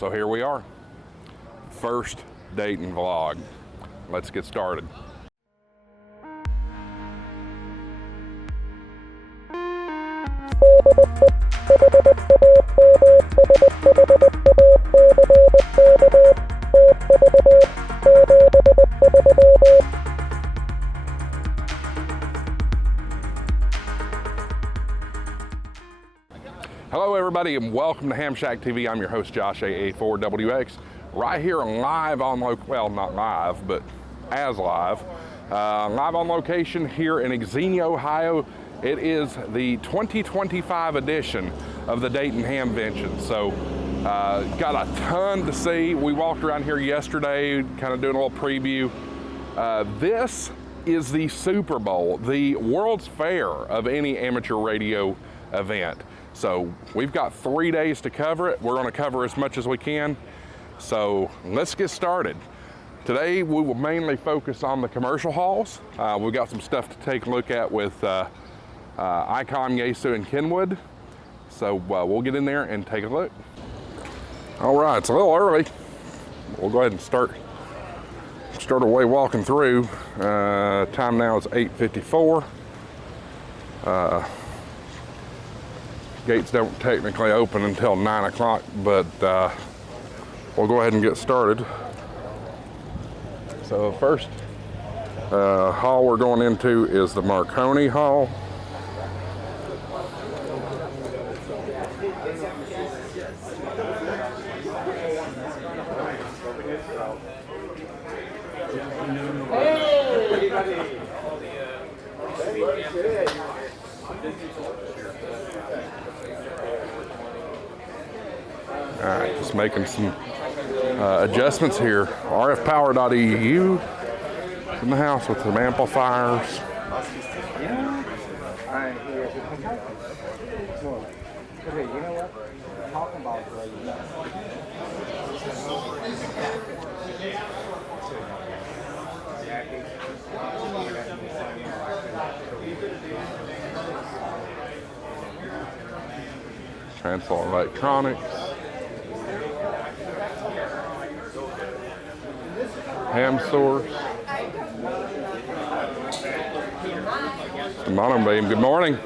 So here we are, first Dayton vlog. Let's get started. Hello everybody and welcome to Ham Shack TV. I'm your host Josh AA4WX, right here live on, well not live, but as live on location here in Xenia, Ohio. It is the 2025 edition of the Dayton Hamvention. So got a ton to see. We walked around here yesterday, kind of doing a little preview. This is the Super Bowl, the World's Fair of any amateur radio event. So we've got 3 days to cover it. We're gonna cover as much as we can. So let's get started. Today we will mainly focus on the commercial halls. We've got some stuff to take a look at with Icom, Yaesu, and Kenwood. So we'll get in there and take a look. All right, it's a little early. We'll go ahead and start our way walking through. Time now is 8:54. Gates don't technically open until 9 o'clock, but we'll go ahead and get started. So first hall we're going into is the Marconi Hall. All right, just making some adjustments here. RFpower.eu in the house with some amplifiers. Transfer electronics. Ham source. The monobeam. Good morning.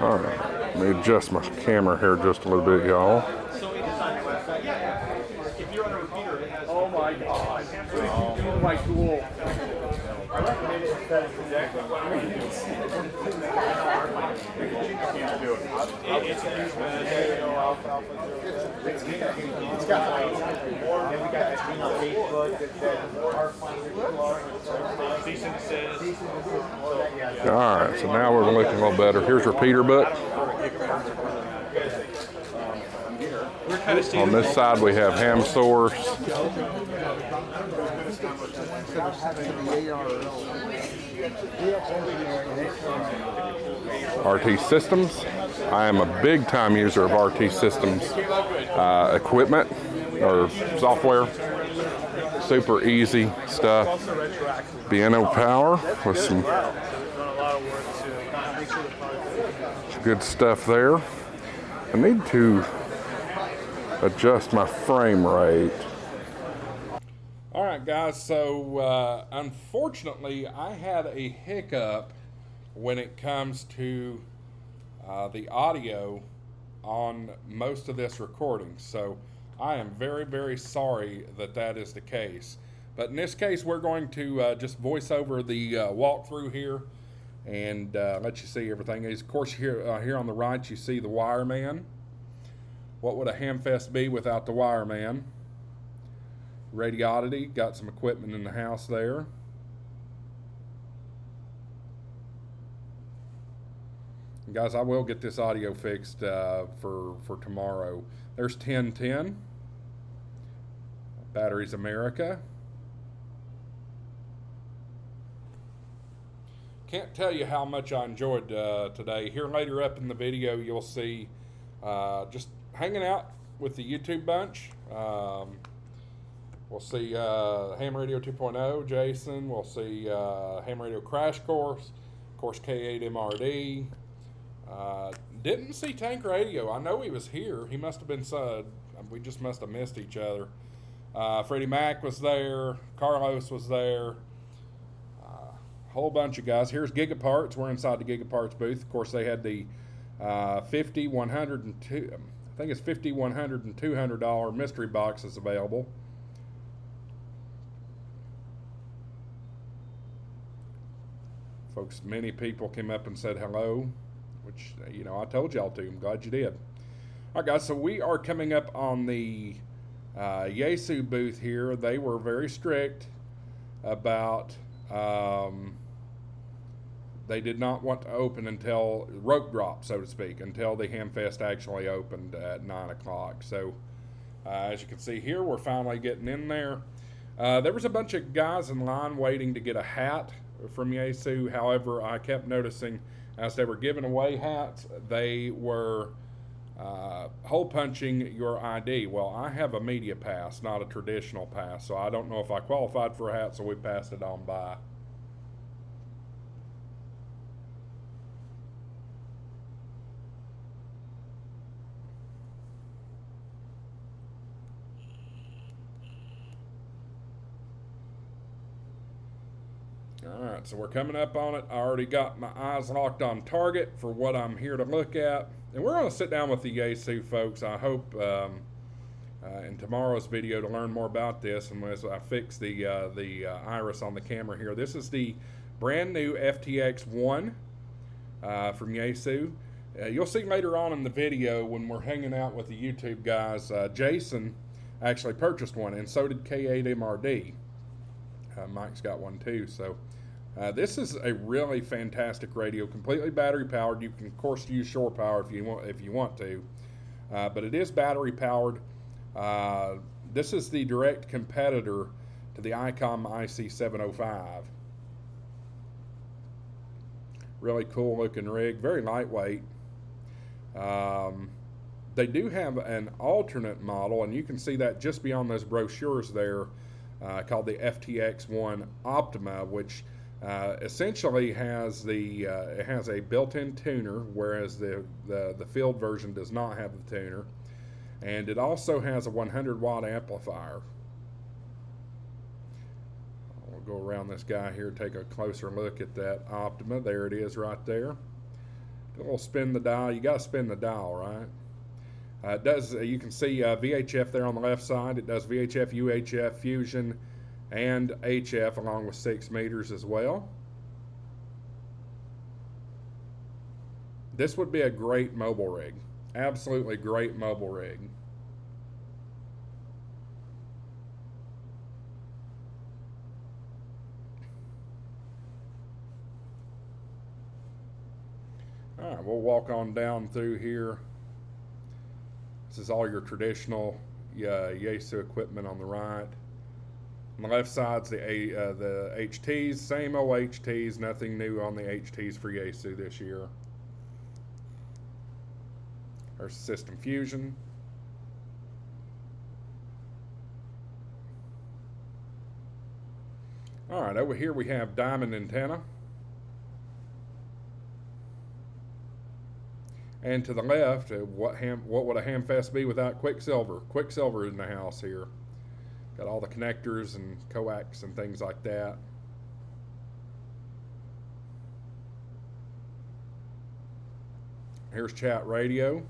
All right, let me adjust my camera here just a little bit, y'all. Oh my God! Oh my cool. It's got then we got this thing on Facebook that says All right, so now we're looking a little better. Here's repeater book. On this side we have ham source. RT Systems. I am a big time user of RT Systems equipment or software. Super easy stuff. Piano power with some good stuff there. I need to adjust my frame rate. All right, guys, so unfortunately, I had a hiccup when it comes to the audio on most of this recording. So I am very, very sorry that that is the case. But in this case, we're going to just voice over the walkthrough here and let you see everything. Of course, here on the right, you see the Wireman. What would a Hamfest be without the Wireman? Radiodity, got some equipment in the house there. And guys, I will get this audio fixed for tomorrow. There's 1010, Batteries America. Can't tell you how much I enjoyed today. Here later up in the video, you'll see just hanging out with the YouTube bunch. We'll see Ham Radio 2.0, Jason. We'll see Ham Radio Crash Course, of course K8MRD, Didn't see Tank Radio. I know he was here. He must have been we just must have missed each other. Freddie Mac was there. Carlos was there. Whole bunch of guys. Here's Gigaparts. We're inside the Gigaparts booth. Of course, they had the 50, 100, and two. I think it's 50, 100, and $200 mystery boxes available. Folks, many people came up and said hello, which, I told y'all to. I'm glad you did. All right, guys, so we are coming up on the Yaesu booth here. They were very strict about, they did not want to open until, rope drop, so to speak, until the Hamfest actually opened at 9 o'clock. So, as you can see here, we're finally getting in there. There was a bunch of guys in line waiting to get a hat from Yaesu. However, I kept noticing as they were giving away hats, they were hole punching your ID. Well, I have a media pass, not a traditional pass, so I don't know if I qualified for a hat, so we passed it on by. Alright, so we're coming up on it. I already got my eyes locked on target for what I'm here to look at. And we're going to sit down with the Yaesu folks. I hope in tomorrow's video to learn more about this. And as I fix the iris on the camera here, this is the brand new FTX1 from Yaesu. You'll see later on in the video when we're hanging out with the YouTube guys, Jason actually purchased one, and so did K8MRD. Mike's got one too. So this is a really fantastic radio, completely battery powered. You can of course use shore power if you want to, but it is battery powered. This is the direct competitor to the Icom IC705. Really cool looking rig, very lightweight. They do have an alternate model, and you can see that just beyond those brochures there, called the FTX1 Optima, which essentially has it has a built-in tuner, whereas the field version does not have the tuner, and it also has a 100-watt amplifier. We'll go around this guy here, take a closer look at that Optima. There it is, right there. A little spin the dial. You got to spin the dial, right? It does. You can see VHF there on the left side. It does VHF, UHF, fusion, and HF along with 6 meters as well. This would be a great mobile rig. Absolutely great mobile rig. All right, we'll walk on down through here. This is all your traditional Yaesu equipment on the right. On the left side's the HTs, same old HTs, nothing new on the HTs for Yaesu this year. There's System Fusion. All right, over here we have Diamond Antenna. And to the left, what would a Hamfest be without Quicksilver? Quicksilver in the house here. Got all the connectors and coax and things like that. Here's Chat Radio.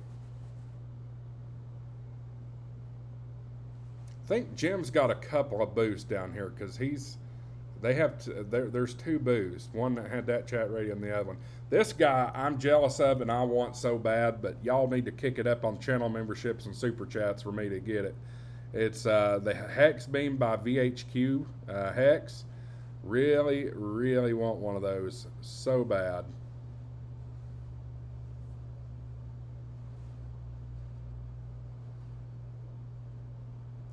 I think Jim's got a couple of booths down here because there's 2 booths. One that had that Chat Radio and the other one. This guy I'm jealous of and I want so bad, but y'all need to kick it up on channel memberships and super chats for me to get it. It's the Hex Beam by VHQ Hex. Really, really want one of those so bad.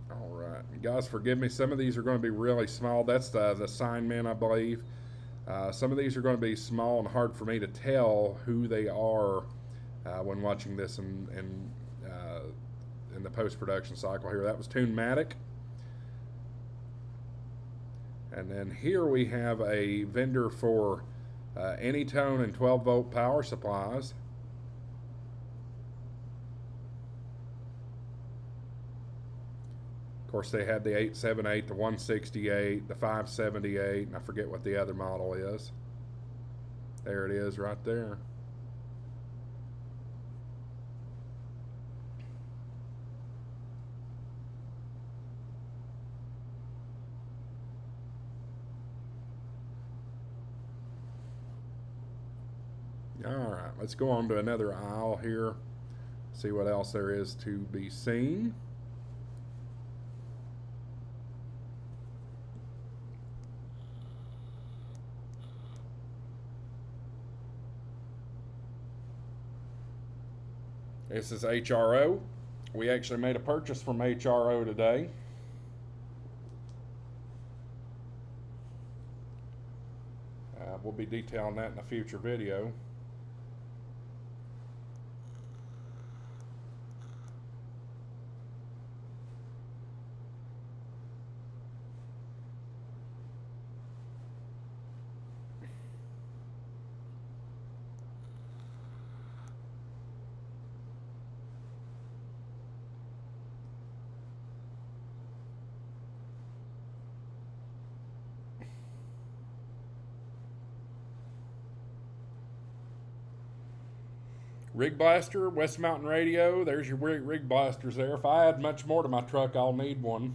All right, guys, forgive me. Some of these are going to be really small. That's the sign man, I believe. Some of these are going to be small and hard for me to tell who they are when watching this in the post-production cycle here. That was Tunematic. And then here we have a vendor for Anytone and 12-volt power supplies. Of course, they had the 878, the 168, the 578, and I forget what the other model is. There it is right there. All right, let's go on to another aisle here, see what else there is to be seen. This is HRO. We actually made a purchase from HRO today. We'll be detailing that in a future video. Rig Blaster, West Mountain Radio, there's your rig blasters there. If I add much more to my truck, I'll need one.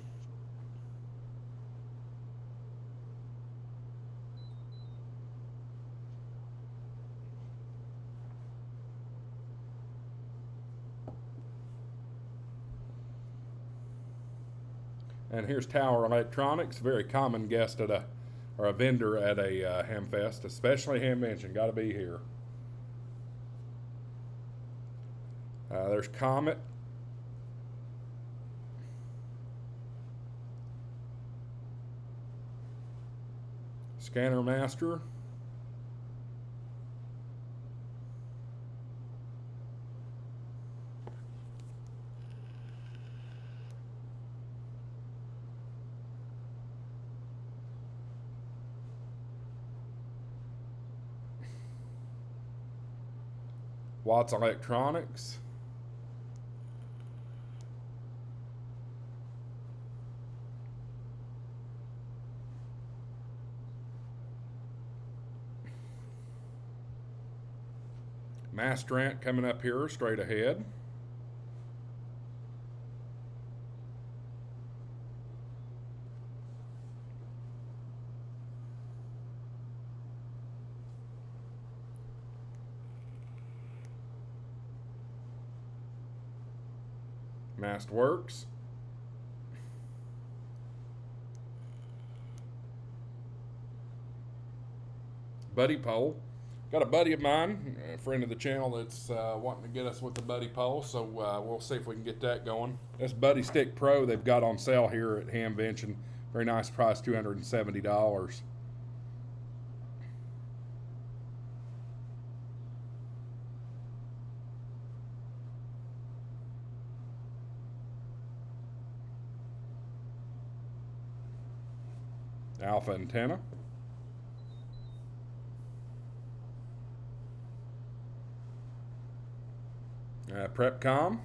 And here's Tower Electronics, very common guest at a vendor at a Hamfest, especially Hamvention, got to be here. There's Comet. Scanner Master. Watts Electronics. Mastrant coming up here straight ahead. Mast Works. Buddy Pole. Got a buddy of mine, a friend of the channel, that's wanting to get us with the Buddy Pole, so we'll see if we can get that going. This Buddy Stick Pro they've got on sale here at Hamvention. Very nice price, $270. Alpha antenna. Prepcom.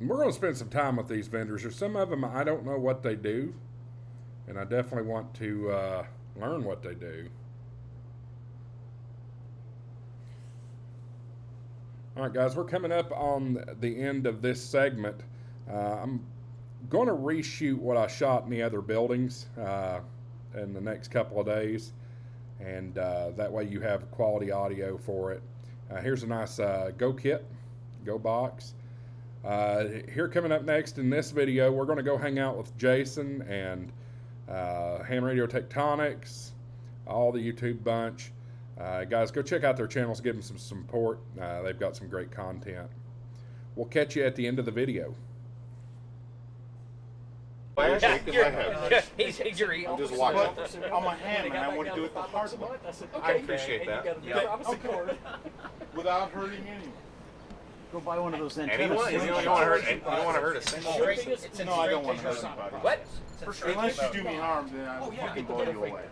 And we're going to spend some time with these vendors. There's some of them I don't know what they do, and I definitely want to learn what they do. All right, guys, we're coming up on the end of this segment. I'm going to reshoot what I shot in the other buildings in the next couple of days. And that way you have quality audio for it. Here's a nice Go kit, Go box. Here coming up next in this video, we're going to go hang out with Jason and Ham Radio Tectonics, all the YouTube bunch. Guys, go check out their channels, give them some support. They've got some great content. We'll catch you at the end of the video. I'm just watching. On my hand, and I want to do it the hard way. I appreciate that. Without hurting anyone. Go buy one of those antennas. Anyone? You don't want to hurt a single person. No, I don't want to hurt anybody. What? Unless you do me harm, then I can blow you away.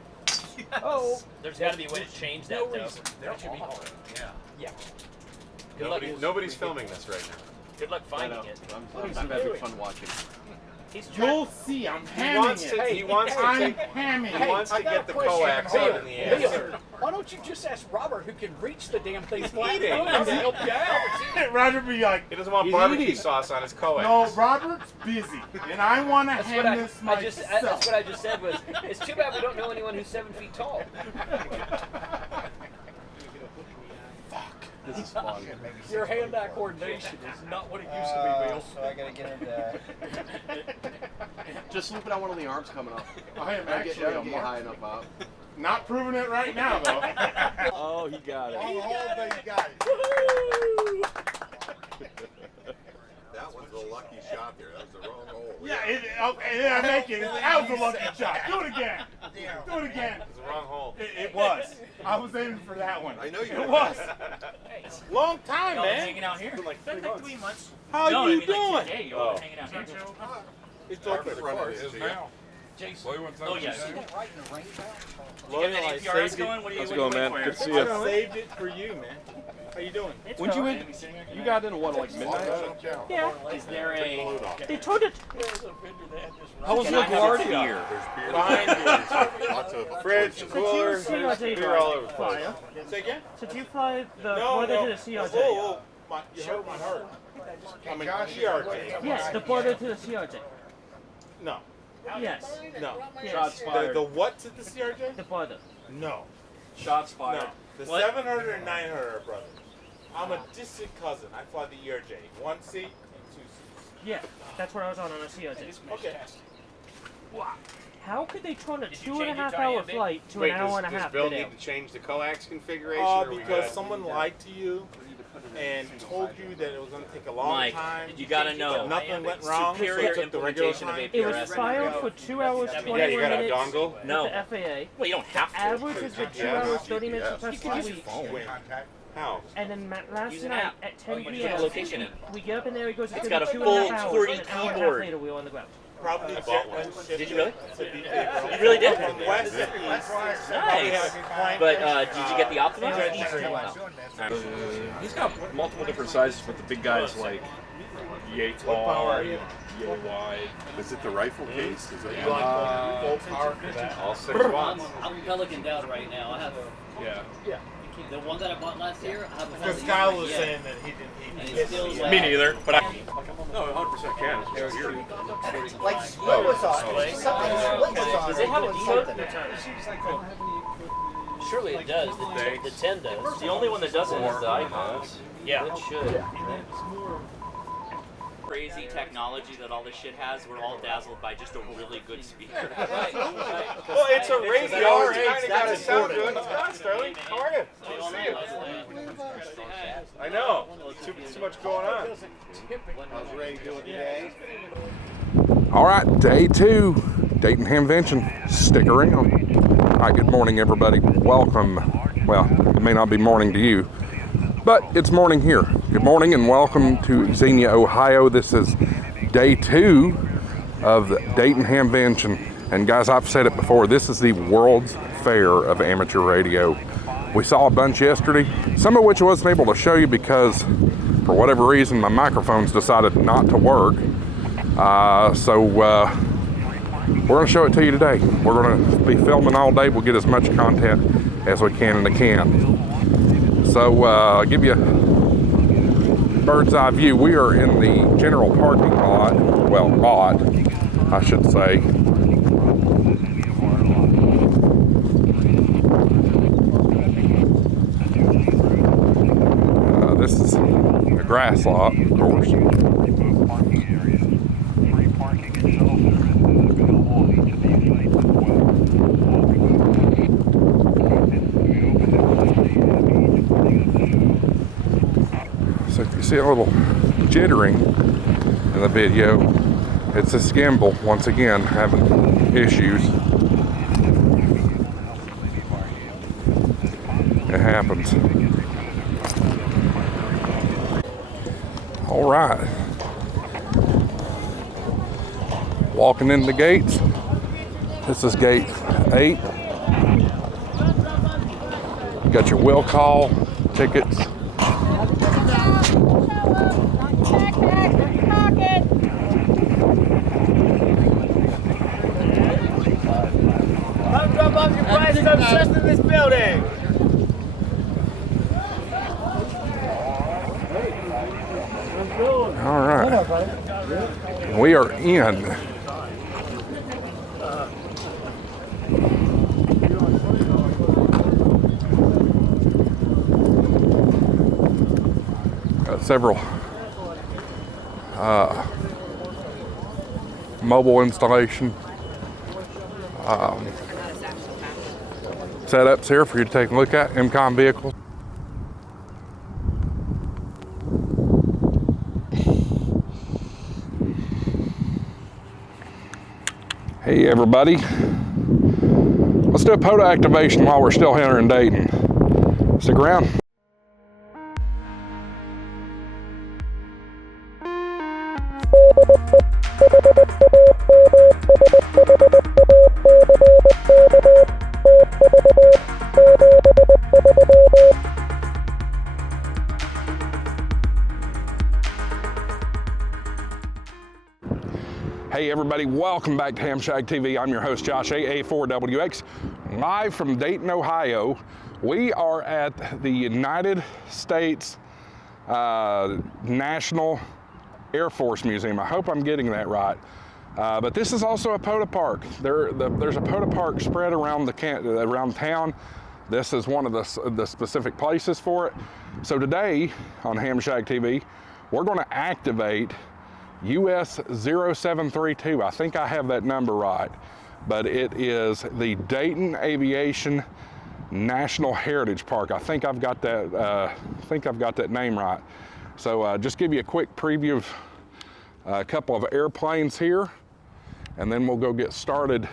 Oh, there's got to be a way to change that, though. That should be hard. Yeah. Nobody's filming this right now. Good luck finding it. I'm having fun watching. He's trying. You'll see, I'm He hamming wants it. to. He wants to I'm take. hamming He it. wants to get the coax Bill, out in the air. Bill, why don't you just ask Robert, who can reach the damn thing flat eating. footed, to help you out? Roger be like, He doesn't want he's barbecue eating. sauce on his coax. No, Robert's busy, and I want to That's what ham this myself. that's what I just said was, it's too bad we don't know anyone who's 7 feet tall. This is fun. Your hand-eye coordination is not what it used to be, Bill. So I gotta get into Just loop it on one of the arms coming up. I am That'll actually get high enough up. not proving it right now, though. Oh, he got it. On the whole thing, you got it. That was a lucky shot there. That was the wrong hole. Yeah, okay, yeah, make it. That was a lucky shot. Do it again. Do it again. It's the wrong hole. It was. I was aiming for that one. I know you It were. was. Long time, Y'all been man. hanging out here? Like 3 months. How No, I you mean, like doing? today, y'all been hanging out here. It's open. Jason, Oh, yeah. see that right in the rain bound? You got any APRS going? What are you How's it going, man? Good to see you. I saved it for you, man. How you doing? When'd you in? You got in what, like midnight? Yeah. Is there a... They told it. There's a vendor that had this How was Can I have a LaGuardia? beer? Behind you. Lots of Fridge, cooler, beer all over the place. Say again? So do you fly the No, border no. to the CRJ? Whoa, whoa. You hurt my heart. I'm a CRJ. Yes, the border to the CRJ. No. Yes, No. Shots The fired. what to the CRJ? the border. No. Shots No. fired. The What? 700 and 900 are brothers. I'm a distant cousin. I fly the ERJ. 1 seat and 2 seats. Yeah, that's what I was on a CRJ. Okay. How could they turn a Did you 2.5 change your hour giant flight to Wait, an hour and a does half Bill video? need to change the coax configuration? Or we Because good? someone lied to you and told you that it was going to take a long Mike, time. you gotta know. Nothing went wrong. Superior so it took the regular implementation of time. It was APRS. filed for 2 hours, 21 Yeah, you got a minutes dongle? No. with the FAA. Well, you don't have to. Average has been 2 hours, 30 minutes GPS. plus You can use 2 your weeks. phone. How? And then last Use an night app. at 10 You put a p.m. location in. we get up in there, he goes, it's got going to a be full 2.5 hours, QWERTY and an hour and a half keyboard. later we were on the ground. Probably jet when shipped. Did you really? To be fair. You really did? From west to east. Nice. But did you get the Optimus? No. He's got multiple different sizes, but the big guys like yay tall, yay wide. Is it the rifle case? Is it Full power for that. All 6 watts. I'm Pelican down right now. I have Yeah. the one that I bought last year. I haven't Because had it Kyle yet. was saying that he And didn't. it's still, Me neither, but I. No, 100% can. It's weird. like split was on. Something split was on. Does it have a Doing decode? something. Surely it does. The 10 does. The only one that doesn't is the Icom. Yeah. It should. Crazy technology that all this shit has. We're all dazzled by just a really good speaker. Right. Well, it's a radio. It's kind of got to sound good. What's going on, Sterling? How are you? Good to see you. I know. Too much going on. How's Ray doing today? All right, day 2, Dayton Hamvention. Stick around. All right, good morning, everybody. Welcome. Well, it may not be morning to you, but it's morning here. Good morning and welcome to Xenia, Ohio. This is day 2 of the Dayton Hamvention. And guys, I've said it before, this is the World's Fair of Amateur Radio. We saw a bunch yesterday, some of which I wasn't able to show you because for whatever reason my microphones decided not to work. So we're going to show it to you today. We're going to be filming all day. We'll get as much content as we can in the can. So I'll give you a bird's eye view. We are in the general parking lot. Well, lot, I should say. This is a grass lot, of course. So if you see a little jittering in the video, it's this gimbal once again having issues. It happens. All right. Walking in the gates. This is gate 8. You got your will call tickets. Come drop off your prize and obsessed in this building. All right. We are in. Got several mobile installation setups here for you to take a look at. Icom vehicles. Hey everybody, let's do a POTA activation while we're still here in Dayton. Stick around. Hey everybody, welcome back to HamShack TV. I'm your host Josh, AA4WX, live from Dayton, Ohio. We are at the United States National Air Force Museum. I hope I'm getting that right. But this is also a POTA park. There's a POTA park spread around around town. This is one of the specific places for it. So today on HamShack TV, we're going to activate US 0732. I think I have that number right, but it is the Dayton Aviation National Heritage Park. I think I've got that. Name right. So just give you a quick preview of a couple of airplanes here, and then we'll go get started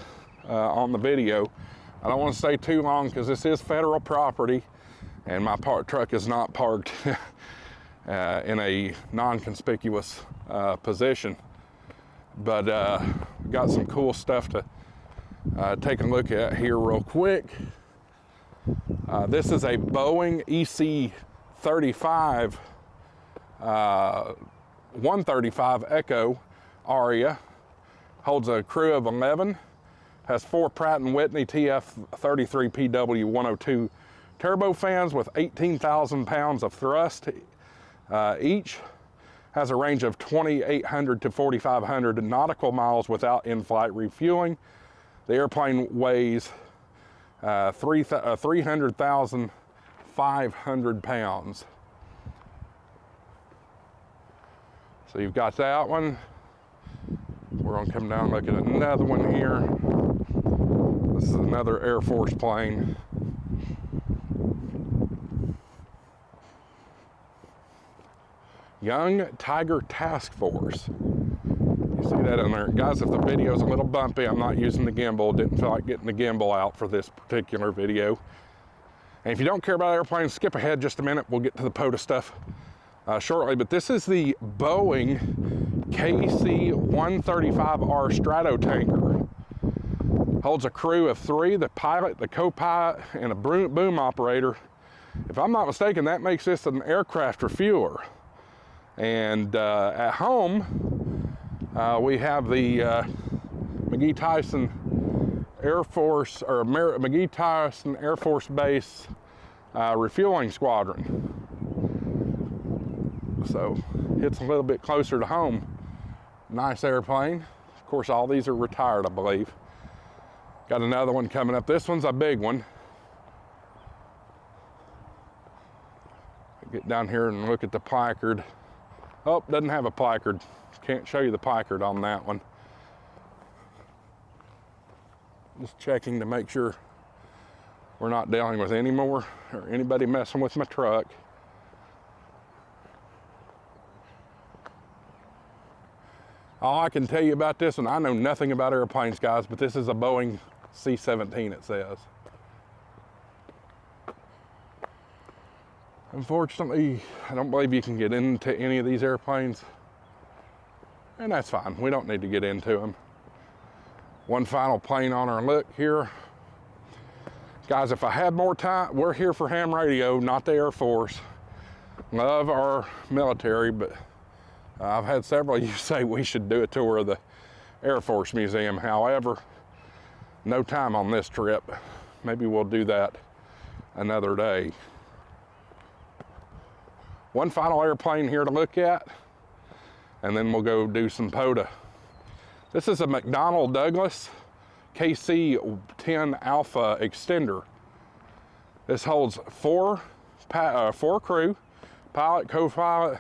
on the video. I don't want to stay too long because this is federal property, and my truck is not parked in a non-conspicuous position, but got some cool stuff to take a look at here real quick. This is a Boeing EC-35 135 Echo Aria, holds a crew of 11, has 4 Pratt & Whitney TF33PW102 turbofans with 18,000 pounds of thrust each, has a range of 2,800 to 4,500 nautical miles without in-flight refueling. The airplane weighs 300,500 pounds. So you've got that one. We're gonna come down and look at another one here. This is another Air Force plane. Young Tiger Task Force. You see that in there. Guys, if the video's a little bumpy, I'm not using the gimbal. Didn't feel like getting the gimbal out for this particular video. And if you don't care about airplanes, skip ahead just a minute. We'll get to the POTA stuff shortly. But this is the Boeing KC-135R Stratotanker. Holds a crew of 3, the pilot, the co-pilot, and a boom operator. If I'm not mistaken, that makes this an aircraft refueler. And at home, we have the McGee Tyson Air Force, or McGee Tyson Air Force Base refueling squadron. So it's a little bit closer to home. Nice airplane. Of course, all these are retired, I believe. Got another one coming up. This one's a big one. Get down here and look at the placard. Oh, doesn't have a placard. Can't show you the placard on that one. Just checking to make sure we're not dealing with any more or anybody messing with my truck. All I can tell you about this one, I know nothing about airplanes, guys, but this is a Boeing C-17, it says. Unfortunately, I don't believe you can get into any of these airplanes, and that's fine. We don't need to get into them. One final plane on our look here. Guys, if I had more time, we're here for ham radio, not the Air Force. love our military, but I've had several of you say we should do a tour of the Air Force Museum. However, no time on this trip. Maybe we'll do that another day. One final airplane here to look at, and then we'll go do some POTA. This is a McDonnell Douglas KC-10 Alpha extender. This holds four crew, pilot, co-pilot,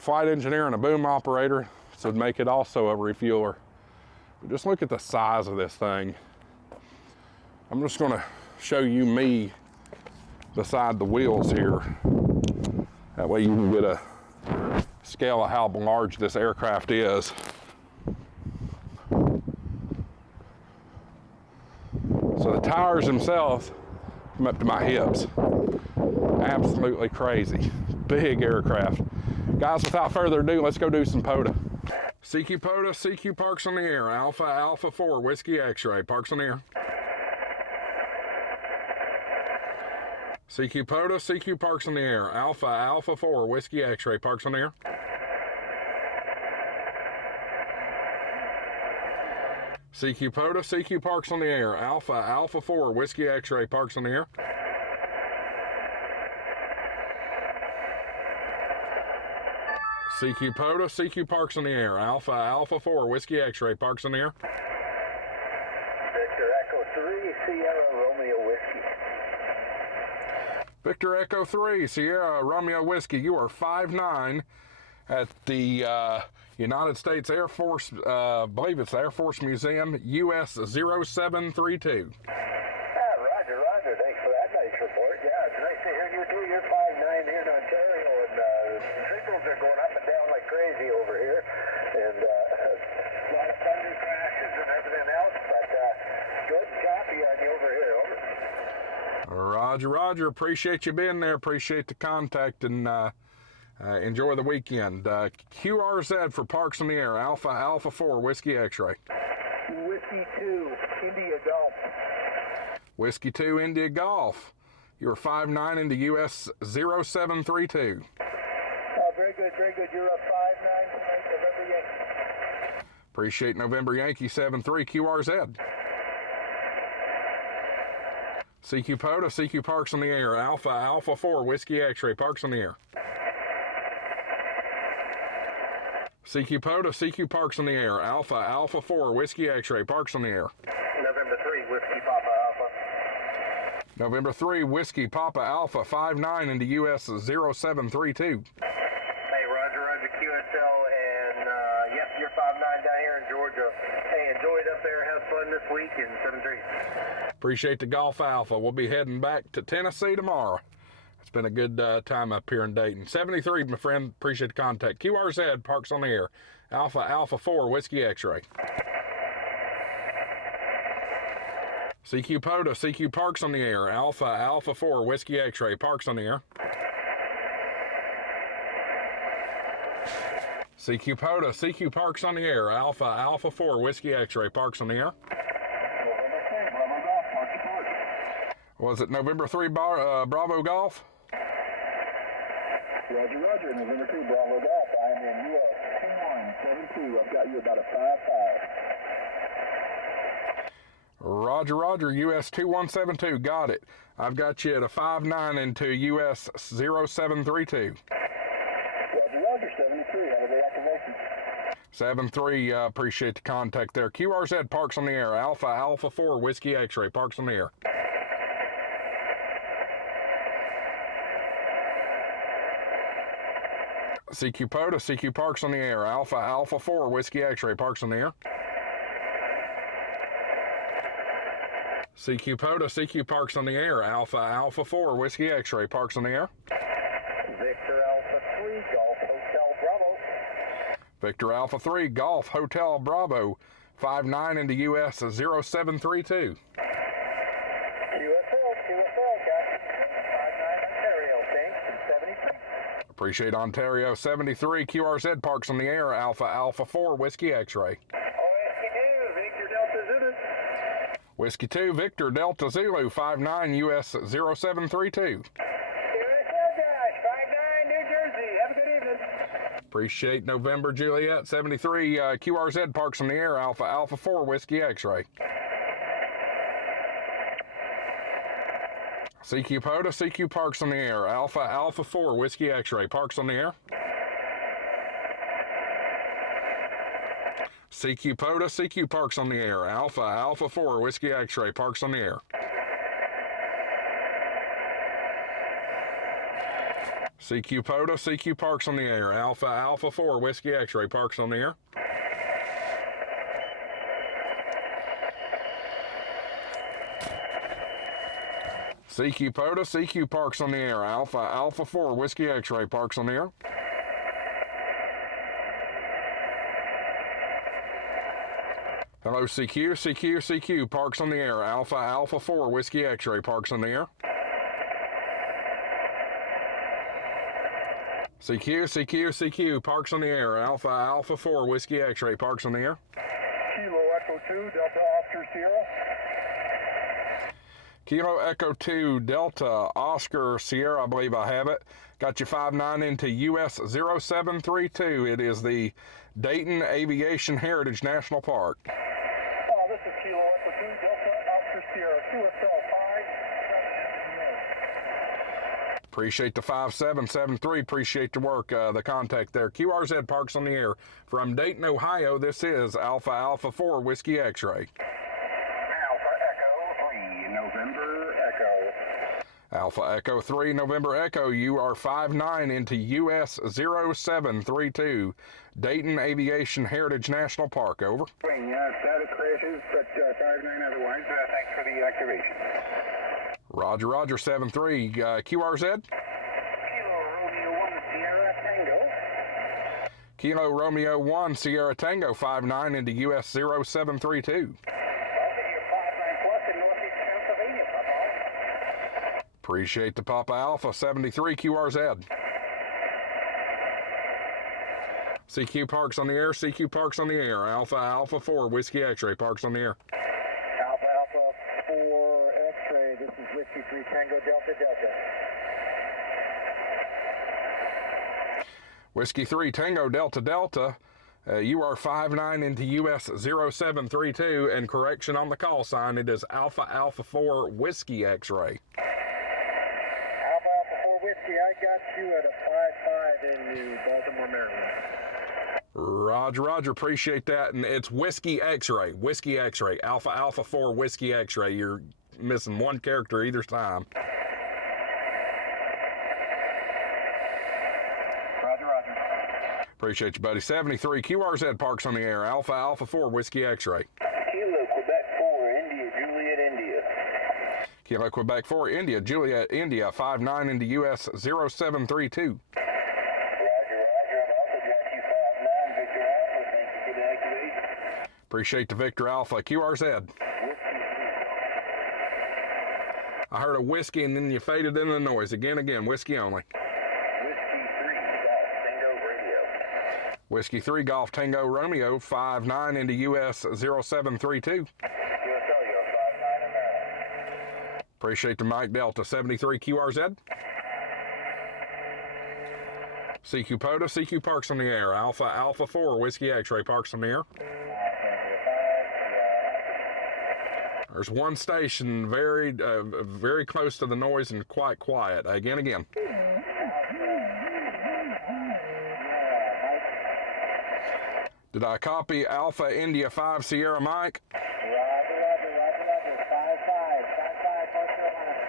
flight engineer, and a boom operator. So it'd make it also a refueler. But just look at the size of this thing. I'm just gonna show you me beside the wheels here. That way you can get a scale of how large this aircraft is. So the tires themselves come up to my hips. Absolutely crazy. Big aircraft. Guys, without further ado, let's go do some POTA. CQ POTA, CQ Parks on the Air, Alpha Alpha 4, Whiskey X-Ray, Parks on the Air. CQ POTA, CQ Parks on the Air, Alpha Alpha 4, Whiskey X-Ray, Parks on the Air. CQ POTA, CQ Parks on the Air, Alpha Alpha 4, Whiskey X-Ray, Parks on the Air. CQ POTA, CQ Parks on the Air, Alpha Alpha 4, Whiskey X-Ray, Parks on the Air. Victor Echo 3, Sierra Romeo Whiskey. Victor Echo 3, Sierra Romeo Whiskey, you are 5'9" at the United States Air Force, I believe it's the Air Force Museum, US 0732. Roger, Roger. Thanks for that nice report. Yeah, it's nice to hear you too. You're 5'9" here in Ontario, and the signals are going up and down like crazy over here, and a lot of thunder crashes and everything else, but good copy on you over here. Over. Roger, Roger. Appreciate you being there. Appreciate the contact, and enjoy the weekend. QRZ for Parks on the Air, Alpha Alpha 4, Whiskey X-Ray. Whiskey 2, India Golf. Whiskey 2, India Golf. You're 5'9" into US 0732. Oh, very good, very good. You're a 5'9" tonight, November Yankee. Appreciate November Yankee 73, QRZ. CQ POTA, CQ Parks on the Air, Alpha Alpha 4, Whiskey X-Ray, Parks on the Air. CQ POTA, CQ Parks on the Air, Alpha Alpha 4, Whiskey X-Ray, Parks on the Air. November 3, Whiskey Papa Alpha. November 3, Whiskey Papa Alpha, 5'9" into US 0732. Hey, Roger, QSL, and yep, you're 5'9" down here in Georgia. Hey, enjoy it up there, have fun this week in 7-3. Appreciate the Golf Alpha. We'll be heading back to Tennessee tomorrow. It's been a good time up here in Dayton. 73, my friend. Appreciate the contact. QRZ, Parks on the Air. Alpha Alpha 4, Whiskey X-Ray. CQ POTA, CQ Parks on the Air. Alpha Alpha 4, Whiskey X-Ray, Parks on the Air. CQ POTA, CQ Parks on the Air. Alpha Alpha 4, Whiskey X-Ray, Parks on the Air. Was it November 3, Bravo Golf? Roger, Roger, November 2, Bravo Golf. I'm in US 2172. I've got you about a 5'5". Roger, Roger, US 2172. Got it. I've got you at a 5'9" into US 0732. Roger, Roger, 73. Have a good activation. 73, appreciate the contact there. QRZ, Parks on the Air. Alpha Alpha 4, Whiskey X-Ray, Parks on the Air. CQ POTA, CQ Parks on the Air. Alpha Alpha 4, Whiskey X-Ray, Parks on the Air. CQ POTA, CQ Parks on the Air. Alpha Alpha 4, Whiskey X-Ray, Parks on the Air. Victor Alpha 3, Golf Hotel Bravo. Victor Alpha 3, Golf Hotel Bravo, 5'9" into US 0732. QSL, got 5'9" Ontario, thanks, and 73. Appreciate Ontario 73. QRZ, Parks on the Air. Alpha Alpha 4, Whiskey X-Ray. Victor Delta Zulu. Whiskey 2, Victor Delta Zulu, 5'9", US 0732. QSL guys, Appreciate November Juliet 73. QRZ parks on the air. Alpha Alpha 4 Whiskey X-ray. CQ POTA, CQ parks on the air. Alpha Alpha 4 Whiskey X-ray parks on the air. CQ POTA, CQ parks on the air. Alpha Alpha 4 Whiskey X-ray parks on the air. CQ POTA, CQ parks on the air. Alpha Alpha 4 Whiskey X-ray parks on the air. CQ POTA, CQ parks on the air. Alpha Alpha 4 Whiskey X-ray parks on the air. Hello CQ, CQ, CQ parks on the air. Alpha Alpha 4 Whiskey X-ray parks on the air. CQ, CQ, CQ parks on the air. Alpha Alpha 4 Whiskey X-ray parks on the air. Kilo Echo 2, Delta Oscar Sierra. Kilo Echo 2 Delta Oscar Sierra, I believe I have it. Got you 5-9 into US 0732. It is the Dayton Aviation Heritage National Park. This is Kilo Echo 2, Delta Oscar Sierra, QSL 5. Appreciate the 5773. Appreciate your work, the contact there. QRZ parks on the air. From Dayton, Ohio, this is Alpha Alpha 4 Whiskey X-ray. Alpha Echo 3, November Echo. Alpha Echo 3, November Echo. You are 5-9 into US 0732. Dayton Aviation Heritage National Park, over. Status crashes, but 5-9 otherwise. Thanks for the activation. Roger, Roger, 7-3. QRZ? Kilo Romeo 1 Sierra Tango. Kilo Romeo 1 Sierra Tango, 5-9 into US 0732. I'll get you 5-9 plus in northeast Pennsylvania, Papa. Appreciate the Papa Alpha, 73 QRZ. CQ parks on the air, CQ parks on the air. Alpha Alpha 4 Whiskey X-ray parks on the air. Alpha Alpha 4 X-ray, this is Whiskey 3 Tango Delta Delta. Whiskey 3 Tango Delta Delta. You are 5-9 into US 0732, and correction on the call sign, it is Alpha Alpha 4 Whiskey X-ray. Alpha Alpha 4 Whiskey, I got you at a 5-5 in New Baltimore, Maryland. Roger, Roger, appreciate that. And it's Whiskey X-ray, Whiskey X-ray, Alpha Alpha 4 Whiskey X-ray. You're missing one character either time. Roger, Roger. Appreciate you, buddy. 73 QRZ parks on the air. Alpha Alpha 4 Whiskey X-ray. Kilo Quebec 4 India Juliet India. Kilo Quebec 4 India Juliet India, 5-9 into US 0732. Appreciate the Victor Alpha. QRZ. I heard a whiskey and then you faded in the noise. Again, whiskey only. Whiskey 3 Golf Tango Romeo, 5-9 into US 0732. Appreciate the Mike Delta, 73 QRZ. CQ POTA, CQ parks on the air. Alpha Alpha 4 Whiskey X-ray parks on the air. There's one station very close to the noise and quite quiet. Again. Did I copy Alpha India 5 Sierra Mike? Roger. 5-5, North Carolina.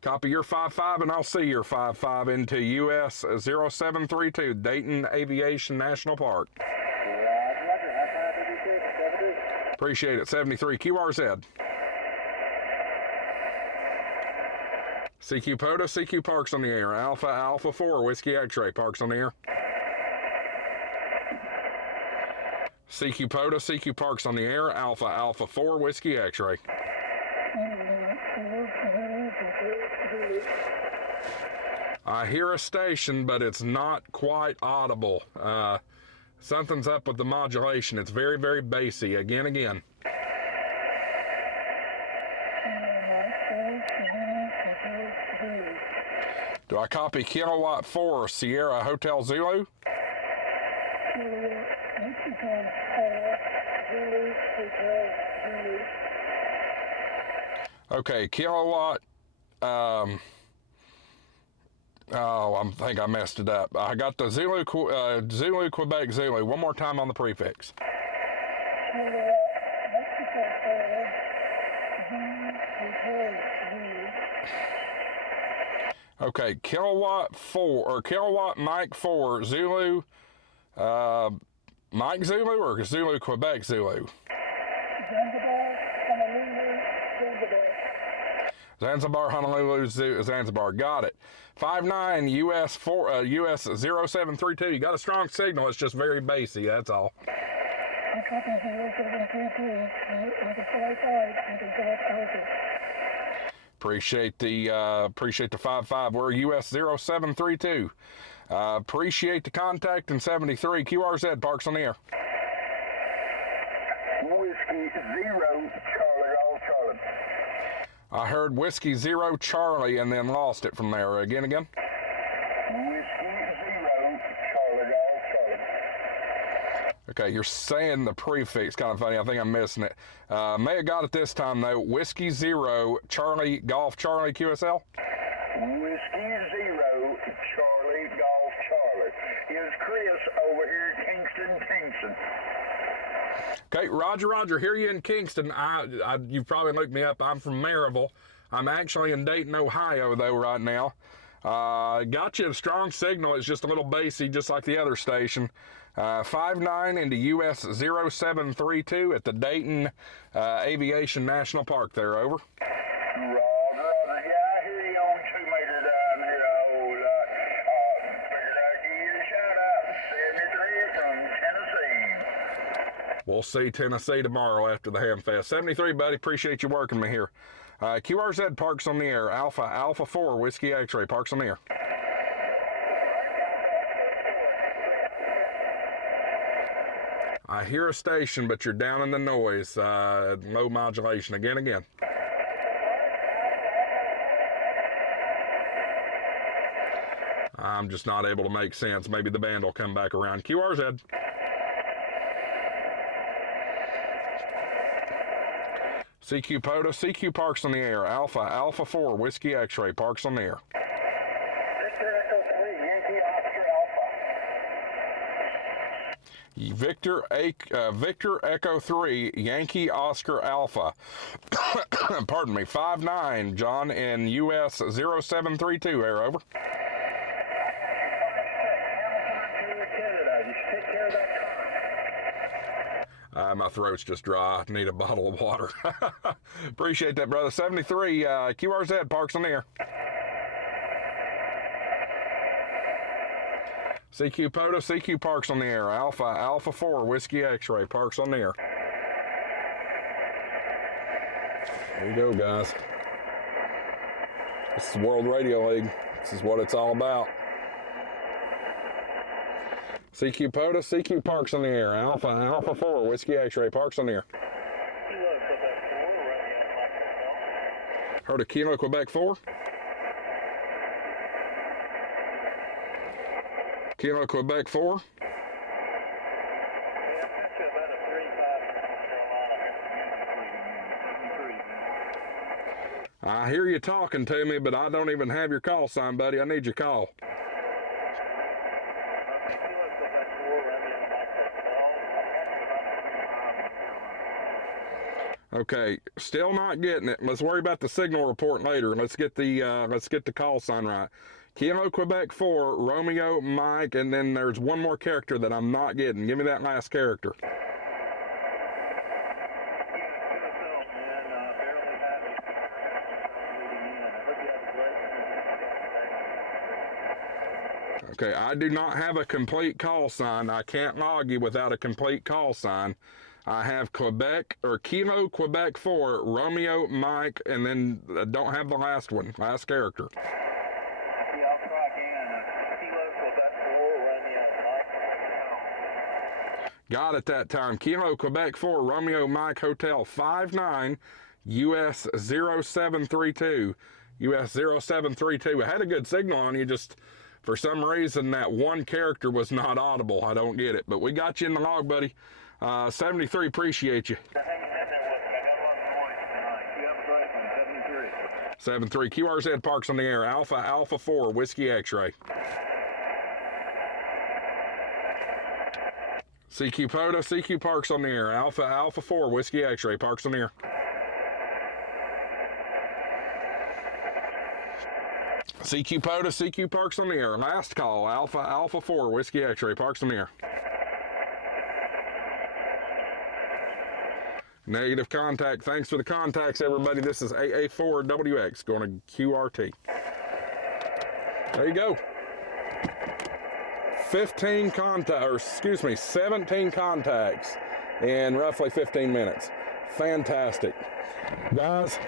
Copy your 5-5 and I'll see your 5-5 into US 0732 Dayton Aviation National Park. Roger. Appreciate it. 73 QRZ. CQ POTA, CQ parks on the air. Alpha Alpha 4 Whiskey X-ray parks on the air. CQ POTA, CQ parks on the air. Alpha Alpha 4 Whiskey X-ray. I hear a station, but it's not quite audible. Something's up with the modulation. It's very, very bassy. Again. Do I copy Kilowatt 4 Sierra Hotel Zulu? Okay, kilowatt. Oh, I think I messed it up. I got the Zulu, Zulu, Quebec, Zulu. One more time on the prefix. Okay, kilowatt 4 or kilowatt Mike 4 Zulu, Mike Zulu or Zulu Quebec Zulu. Zanzibar, Honolulu, Zanzibar. Got it. 59 US 4 US 0732. You got a strong signal. It's just very bassy. That's all. Appreciate the 5-5. We're US 0732. Appreciate the contact in 73. QRZ Parks on the air. Whiskey 0 Charlie Golf Charlie. I heard Whiskey 0 Charlie and then lost it from there. Again. Whiskey 0 Charlie Golf Charlie. Okay, you're saying the prefix. Kind of funny. I think I'm missing it. May have got it this time though. Whiskey 0 Charlie Golf Charlie QSL. Whiskey 0 Charlie Golf Charlie. Is Chris over here at Kingston? Okay, Roger. Hear you in Kingston. You've probably looked me up. I'm from Maryville. I'm actually in Dayton, Ohio, though, right now. Got you a strong signal. It's just a little bassy, just like the other station. 59 into US 0732 at the Dayton Aviation National Park there, over. Roger. Yeah, I hear you on 2 meter down here. Figured I'd give you a shout out. 73 from Tennessee. We'll see Tennessee tomorrow after the Ham Fest. 73, buddy. Appreciate you working me here. QRZ Parks on the air. Alpha 4 Whiskey X-Ray Parks on the air. I hear a station, but you're down in the noise. Low modulation. Again. I'm just not able to make sense. Maybe the band will come back around. QRZ. CQ POTA, CQ Parks on the air. Alpha 4 Whiskey X-Ray Parks on the air. Victor Echo 3 Yankee Oscar Alpha. Pardon me. 59 John in US 0732. Air over. My throat's just dry. I need a bottle of water. Appreciate that, brother. 73 QRZ Parks on the air. CQ POTA, CQ Parks on the air. Alpha 4 Whiskey X-Ray Parks on the air. There you go, guys. This is World Radio League. This is what it's all about. CQ POTA, CQ Parks on the air. Alpha 4 Whiskey X-Ray Parks on the air. Heard of Kilo Quebec 4? Kilo Quebec 4? I hear you talking to me, but I don't even have your call sign, buddy. I need your call. Okay, still not getting it. Let's worry about the signal report later. Let's get the call sign right. Kilo Quebec 4, Romeo Mike, and then there's one more character that I'm not getting. Give me that last character. Okay, I do not have a complete call sign. I can't log you without a complete call sign. I have Quebec or Kilo Quebec 4, Romeo Mike, and then I don't have the last one, last character. Yeah, I'll try again. Kilo Quebec 4, Romeo Mike. Got it that time. Kilo Quebec 4, Romeo Mike Hotel 59, US 0732. US 0732. I had a good signal on you, just For some reason, that one character was not audible. I don't get it, but we got you in the log, buddy. 73, appreciate you. 73, QRZ parks on the air, Alpha 4, Whiskey X-ray. CQ POTA, CQ parks on the air, Alpha 4, Whiskey X-ray, parks on the air. CQ POTA, CQ parks on the air, last call, Alpha 4, Whiskey X-ray, parks on the air. Negative contact. Thanks for the contacts, everybody. This is AA4WX going to QRT. There you go. 17 contacts in roughly 15 minutes. Fantastic. Guys,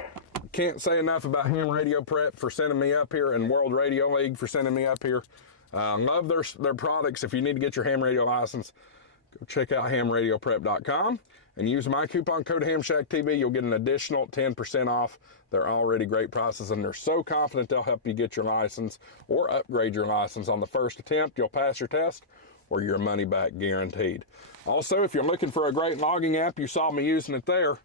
can't say enough about Ham Radio Prep for sending me up here, and World Radio League for sending me up here. Love their products. If you need to get your ham radio license, go check out hamradioprep.com and use my coupon code HamShackTV. You'll get an additional 10% off. They're already great prices, and they're so confident they'll help you get your license or upgrade your license on the first attempt. You'll pass your test or your money back guaranteed. Also, if you're looking for a great logging app, you saw me using it there.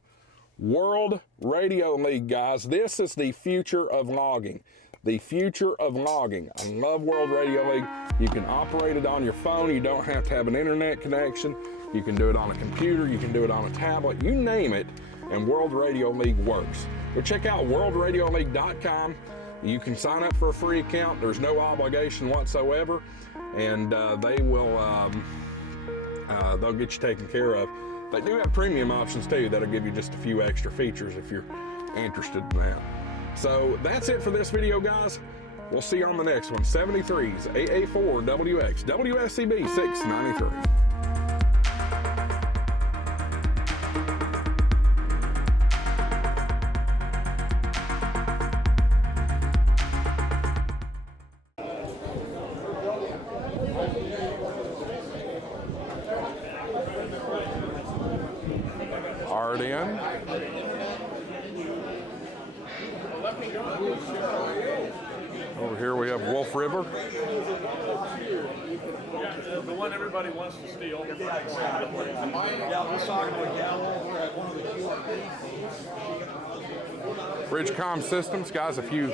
World Radio League, guys. This is the future of logging. The future of logging. I love World Radio League. You can operate it on your phone. You don't have to have an internet connection. You can do it on a computer. You can do it on a tablet. You name it, and World Radio League works. Go check out worldradioleague.com. You can sign up for a free account. There's no obligation whatsoever, and they'll get you taken care of. They do have premium options too. That'll give you just a few extra features if you're interested in that. So that's it for this video, guys. We'll see you on the next one. 73's AA4WX, WSCB 693. RDN. Over here we have Wolf River. The one everybody wants to steal. Yeah, I was talking to a gal over at one of the QRPs. Bridgecom Systems, guys, if you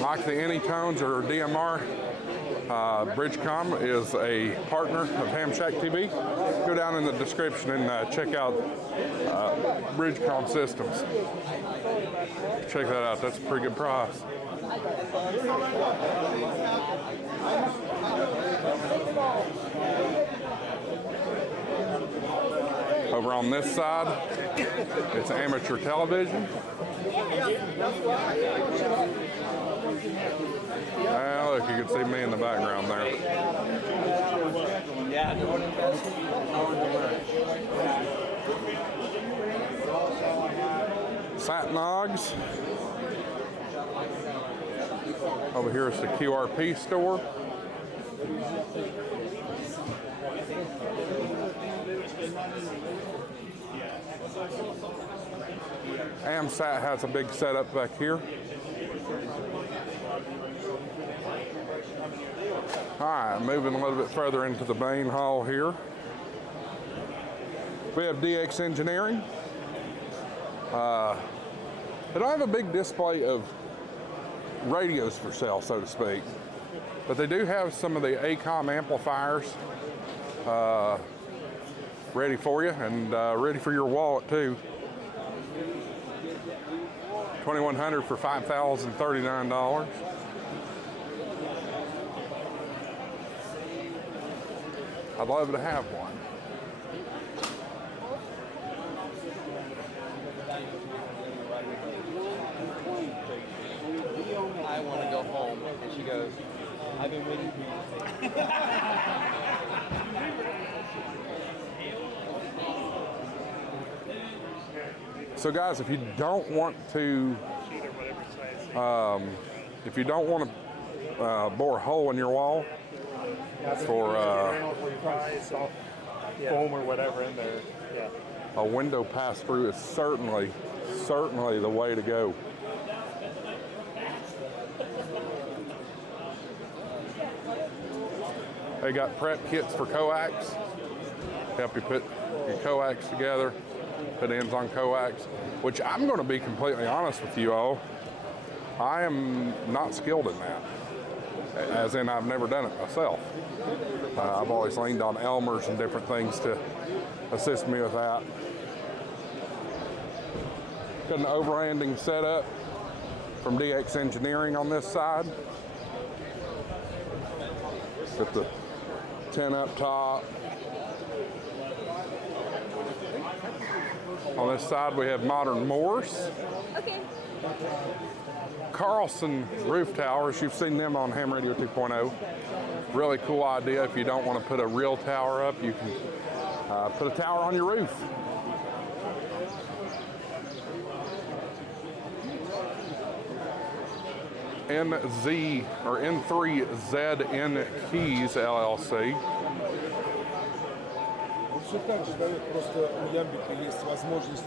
like the Anytones or DMR, Bridgecom is a partner of HamShack TV. Go down in the description and check out Bridgecom Systems. Check that out. That's a pretty good price. Over on this side, it's amateur television. Look, you can see me in the background there. Satnogs. Over here is the QRP store. AMSAT has a big setup back here. All right, moving a little bit further into the main hall here. We have DX Engineering. They don't have a big display of radios for sale, so to speak, but they do have some of the Icom amplifiers ready for you and ready for your wallet too. 2100 for $5,039. I'd love to have one. I want to go home. And she goes, I've been waiting for you. So guys, if you don't want to bore a hole in your wall for foam or whatever in there. Yeah. a window pass-through is certainly the way to go. They got prep kits for coax. Help you put your coax together, put ends on coax, which I'm going to be completely honest with you all. I am not skilled in that, as in I've never done it myself. I've always leaned on Elmer's and different things to assist me with that. Got an overlanding setup from DX Engineering on this side. Got the 10 up top. On this side we have Modern Morse. Okay. Carlson roof towers, you've seen them on Ham Radio 2.0. Really cool idea. If you don't want to put a real tower up, you can put a tower on your roof. NZ or N3ZN Keys LLC. Все так же дает, просто у Ямбика есть возможность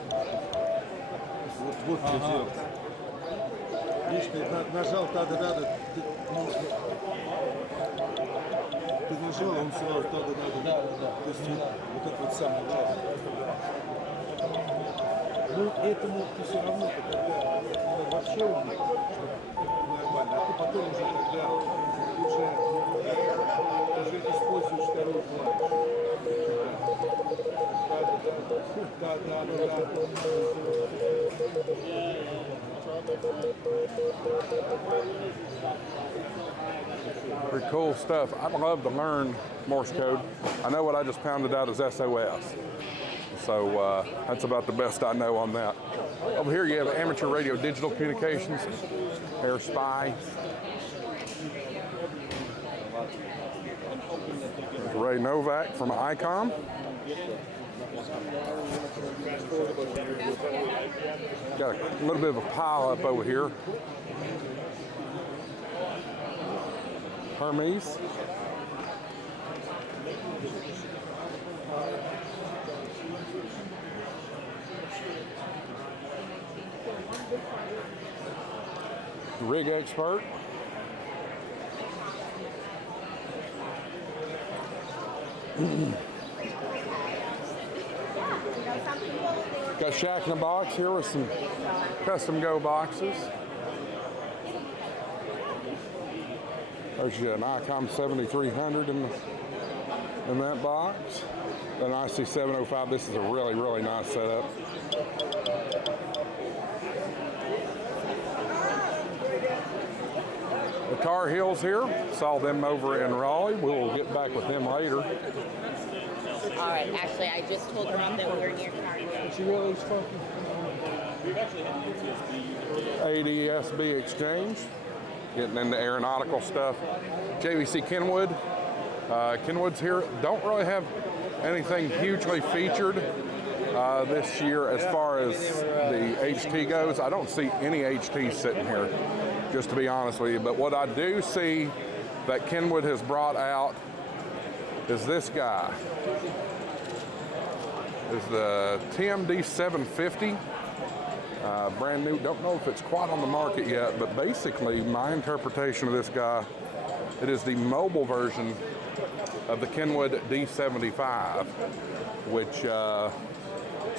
вот что делать. Видишь, ты нажал тада-дада, ты нажал, он сразу тада-дада. То есть вот это вот самое главное. Ну, этому ты все равно, когда вообще умеешь, нормально, а ты потом уже тогда уже используешь вторую клавишу. Да. Pretty cool stuff. I'd love to learn Morse code. I know what I just pounded out is SOS. So that's about the best I know on that. Over here you have Amateur Radio Digital Communications, Air Spy. There's Ray Novak from Icom. Got a little bit of a pile up over here. Hermes. Rig Expert. Got Shack in a Box here with some custom go boxes. There's an Icom 7300 in that box. An IC 705. This is a really, really nice setup. The Tar Heels here. Saw them over in Raleigh. We'll get back with them later. All right. Actually, I just told Rob that we were near Tar Heels. She really is funky. ADSB Exchange. Getting into aeronautical stuff. JVC Kenwood. Kenwood's here. Don't really have anything hugely featured this year as far as the HT goes. I don't see any HT sitting here, just to be honest with you. But what I do see that Kenwood has brought out is this guy. Is the TMD 750. Brand new. Don't know if it's quite on the market yet, but basically my interpretation of this guy, it is the mobile version of the Kenwood D75, which,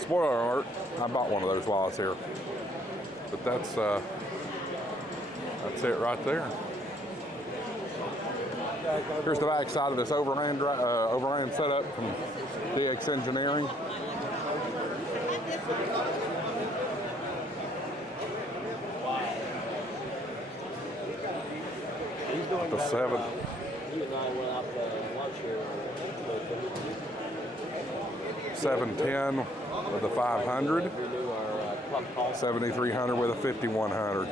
spoiler alert, I bought one of those while I was here. But that's it right there. Here's the back side of this overland setup from DX Engineering. The 7. You and I went out to lunch here. 710 with a 500. 7300 with a 5100.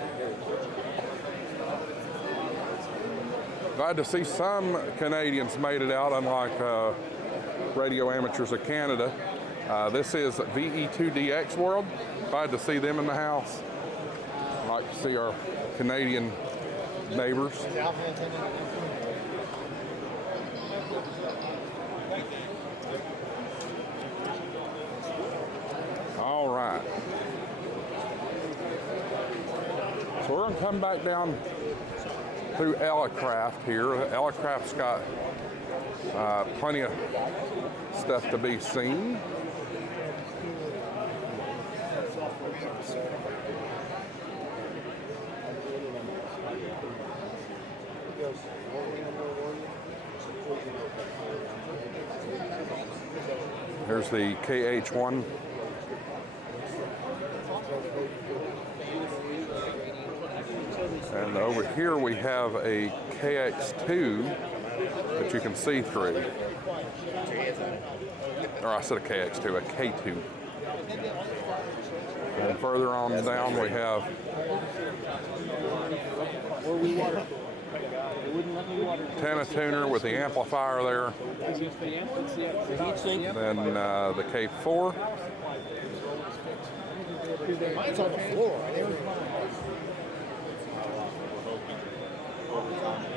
Glad to see some Canadians made it out, unlike Radio Amateurs of Canada. This is VE2DX World. Glad to see them in the house. Like to see our Canadian neighbors. All right. So we're going to come back down through Elecraft here. Elecraft's got plenty of stuff to be seen. Here's the KH1. And over here we have a KX2 that you can see through. Or I said a KX2, a K2. And further on down we have antenna tuner with the amplifier there. Then the K4. Mine's on the floor.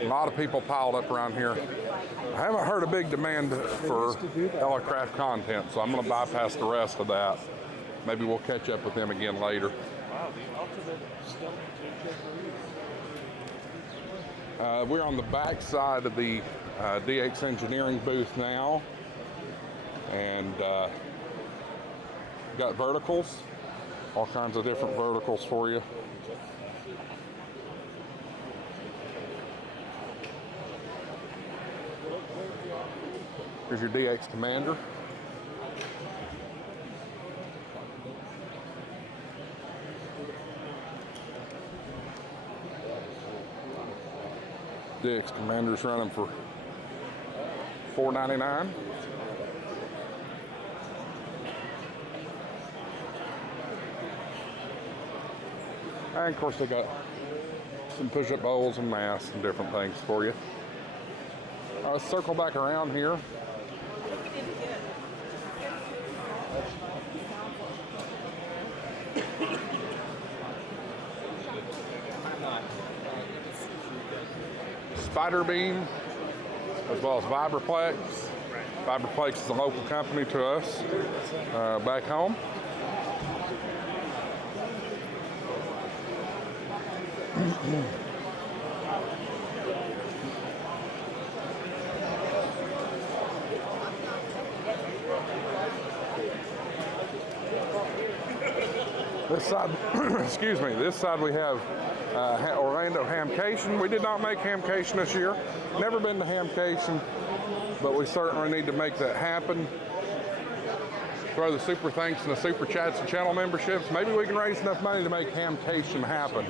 A lot of people piled up around here. I haven't heard a big demand for Elecraft content, so I'm going to bypass the rest of that. Maybe we'll catch up with them again later. We're on the back side of the DX Engineering booth now, and got verticals, all kinds of different verticals for you. Here's your DX Commander. DX Commander's running for $4.99. And of course they got some push-up bowls and masks and different things for you. Let's circle back around here. Spider Beam, as well as Vibraplex. Vibraplex is a local company to us back home. This side, excuse me, this side we have Orlando Hamcation. We did not make Hamcation this year. Never been to Hamcation, but we certainly need to make that happen. Throw the super thanks and the super chats and channel memberships. Maybe we can raise enough money to make Hamcation happen.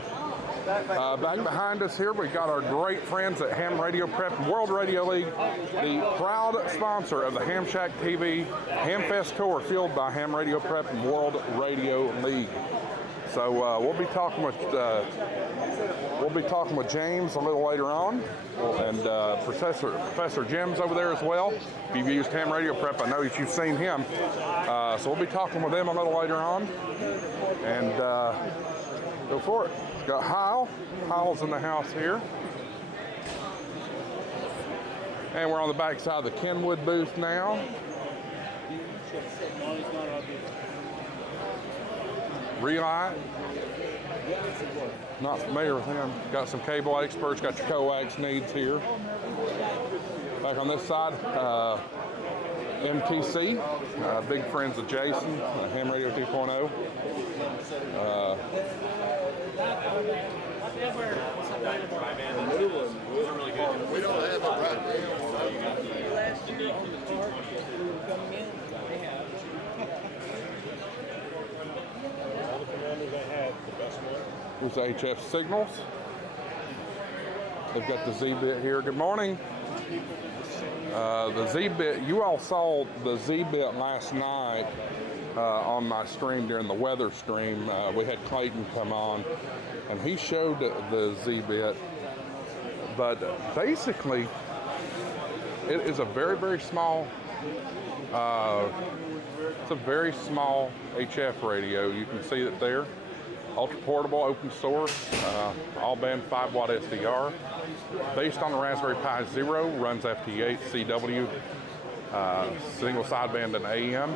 Back behind us here, we've got our great friends at Ham Radio Prep and World Radio League, the proud sponsor of the Ham Shack TV Hamfest Tour, fueled by Ham Radio Prep and World Radio League. So we'll be talking with James a little later on, and Professor Jim's over there as well. If you've used Ham Radio Prep, I know that you've seen him. So we'll be talking with them a little later on, and go for it. Got Hyle. Hyle's in the house here. And we're on the back side of the Kenwood booth now. Relive. Not familiar with him. Got some cable experts, got your coax needs here. Back on this side, MTC, big friends of Jason, Ham Radio 2.0. We don't have a right Here's HF Signals. They've got the Z-Bit here. Good morning. The Z-Bit, you all saw the Z-Bit last night on my stream during the weather stream. We had Clayton come on and he showed the Z-Bit, but basically it is a very, very small, it's a very small HF radio. You can see it there. Ultra portable, open source, all band 5 watt SDR. Based on the Raspberry Pi Zero, runs FT8, CW, single sideband and AM.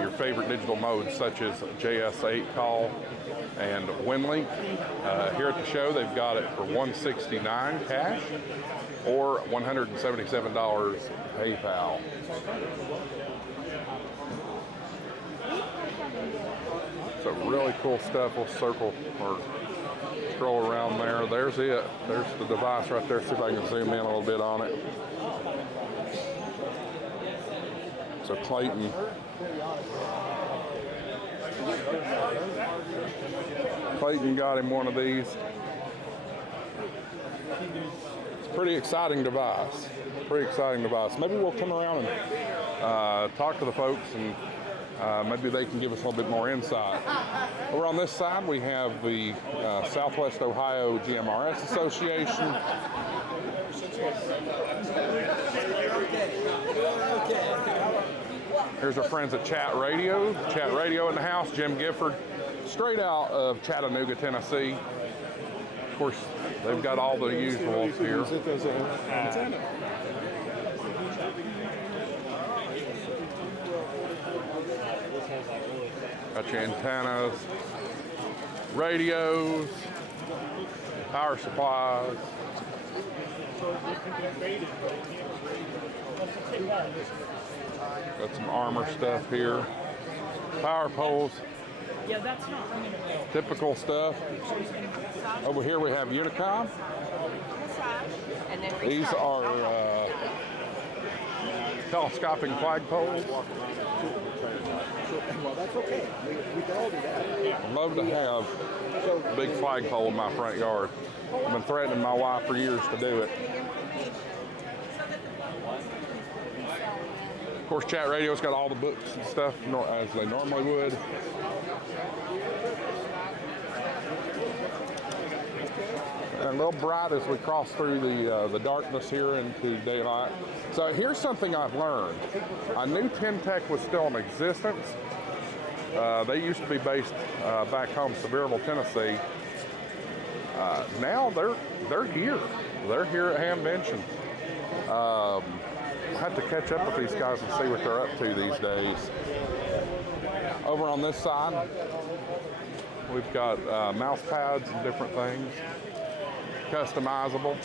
your favorite digital modes such as JS8 call and WinLink. Here at the show, they've got it for $169 cash or $177 PayPal. So really cool stuff. We'll circle or scroll around there. There's it. There's the device right there. See if I can zoom in a little bit on it. So Clayton got him one of these. It's a pretty exciting device. Maybe we'll come around and talk to the folks, and maybe they can give us a little bit more insight. Over on this side, we have the Southwest Ohio GMRS Association. Here's our friends at Chat Radio in the house. Jim Gifford, straight out of Chattanooga, Tennessee. Of course, they've got all the usuals here. Got your antennas, radios, power supplies. Got some armor stuff here. Power poles. Yeah, that's not. Typical stuff. Over here we have Unicom. These are telescoping flagpoles. Well, that's okay. We can all do that. I'd love to have a big flagpole in my front yard. I've been threatening my wife for years to do it. Of course, Chat Radio's got all the books and stuff as they normally would. And a little bright as we cross through the darkness here into daylight. So here's something I've learned. I knew Tech was still in existence. They used to be based back home, Sevierville, Tennessee. Now they're here. They're here at Hamvention. I have to catch up with these guys and see what they're up to these days. Over on this side, we've got mouse pads and different things. Customizable.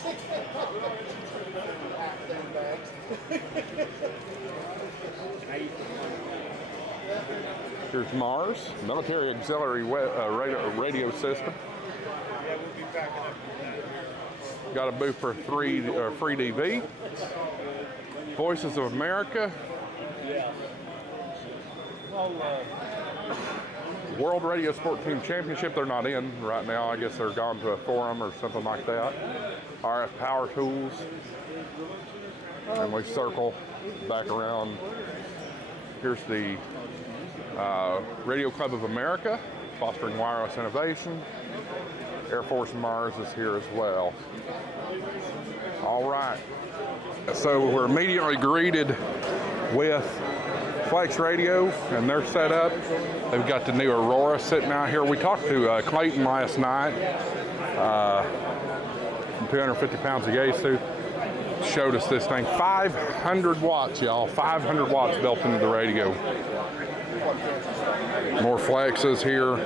Here's Mars, military auxiliary radio system. Got a booth for free DV. Voices of America. World Radio Sport Team Championship, they're not in right now. I guess they're gone to a forum or something like that. RF Power Tools. And we circle back around. Here's the Radio Club of America, fostering wireless innovation. Air Force Mars is here as well. All right. So we're immediately greeted with FlexRadio and their setup. They've got the new Aurora sitting out here. We talked to Clayton last night from 250 pounds of Yaesu. Showed us this thing. 500 watts, y'all. 500 watts built into the radio. More flexes here.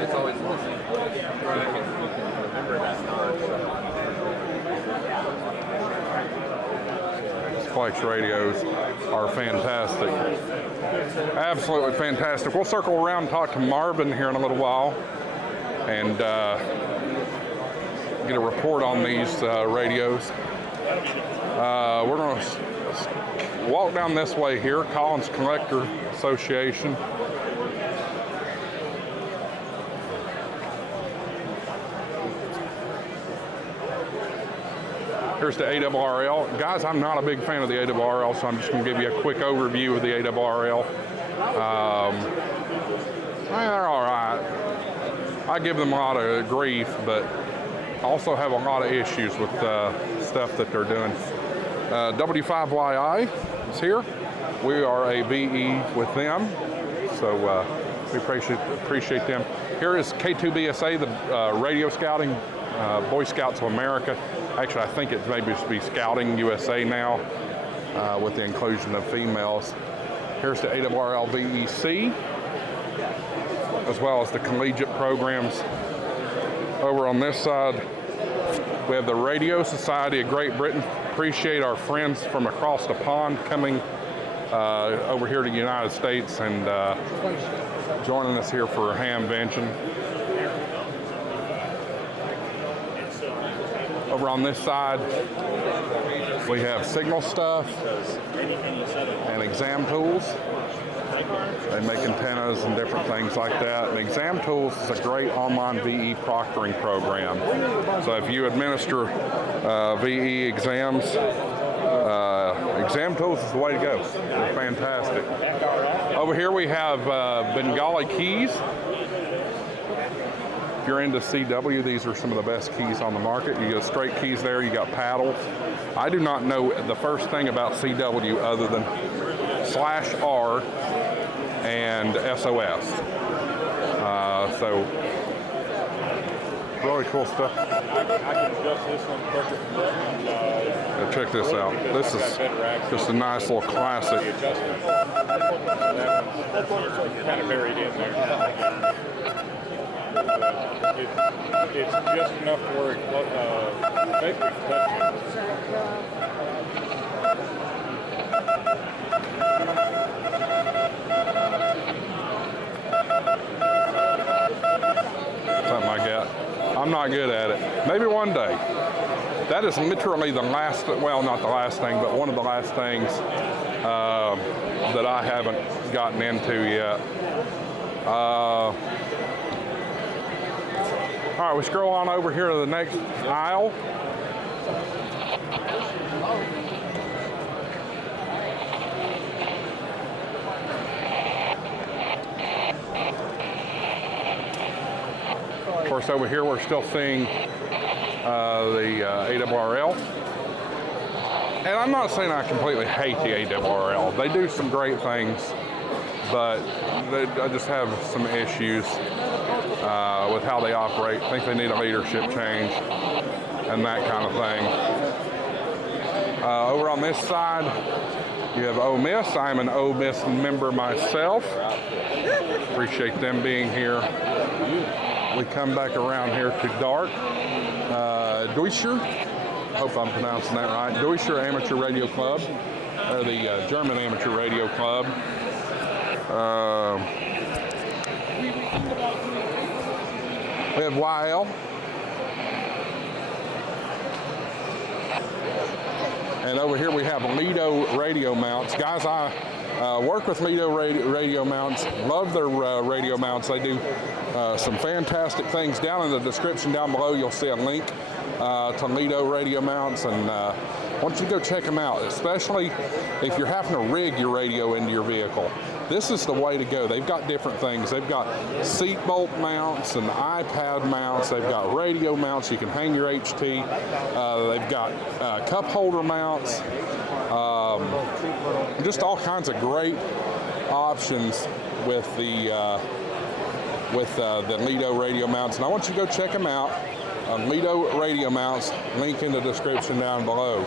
It's always Flex radios are fantastic. Absolutely fantastic. We'll circle around and talk to Marvin here in a little while and get a report on these radios. We're going to walk down this way here, Collins Collector Association. Here's the ARRL. Guys, I'm not a big fan of the ARRL, so I'm just going to give you a quick overview of the ARRL. They're all right. I give them a lot of grief, but also have a lot of issues with stuff that they're doing. W5YI is here. We are a VE with them, so we appreciate them. Here is K2BSA, the radio scouting Boy Scouts of America. Actually, I think it maybe should be Scouting USA now with the inclusion of females. Here's the ARRL VEC, as well as the collegiate programs. Over on this side, we have the Radio Society of Great Britain. Appreciate our friends from across the pond coming over here to the United States and joining us here for Hamvention. Over on this side, we have signal stuff and exam tools. They make antennas and different things like that. And Exam Tools is a great online VE proctoring program. So if you administer VE exams, Exam Tools is the way to go. They're fantastic. Over here we have Begali keys. If you're into CW, these are some of the best keys on the market. You get straight keys there, you got paddle. I do not know the first thing about CW other than /R and SOS. So really cool stuff. Check this out. This is just a nice little classic. Kind of buried in there. It's just enough to where it basically touches. Something like that. I'm not good at it. Maybe one day. That is literally the last, well, not the last thing, but one of the last things that I haven't gotten into yet. All right, we scroll on over here to the next aisle. Of course, over here we're still seeing the ARRL. And I'm not saying I completely hate the ARRL. They do some great things, but I just have some issues with how they operate. I think they need a leadership change and that kind of thing. Over on this side, you have Ole Miss. I'm an Ole Miss member myself. Appreciate them being here. We come back around here to Dark. Deutscher, hope I'm pronouncing that right. Deutscher Amateur Radio Club, or the German Amateur Radio Club. We have YL. And over here we have Lido radio mounts. Guys, I work with Lido radio mounts. Love their radio mounts. They do some fantastic things. Down in the description down below, you'll see a link to Lido radio mounts, and I want you to go check them out, especially if you're having to rig your radio into your vehicle. This is the way to go. They've got different things. They've got seat bolt mounts and iPad mounts. They've got radio mounts. You can hang your HT. They've got cup holder mounts. Just all kinds of great options with the Lido radio mounts. And I want you to go check them out. Lido radio mounts, link in the description down below.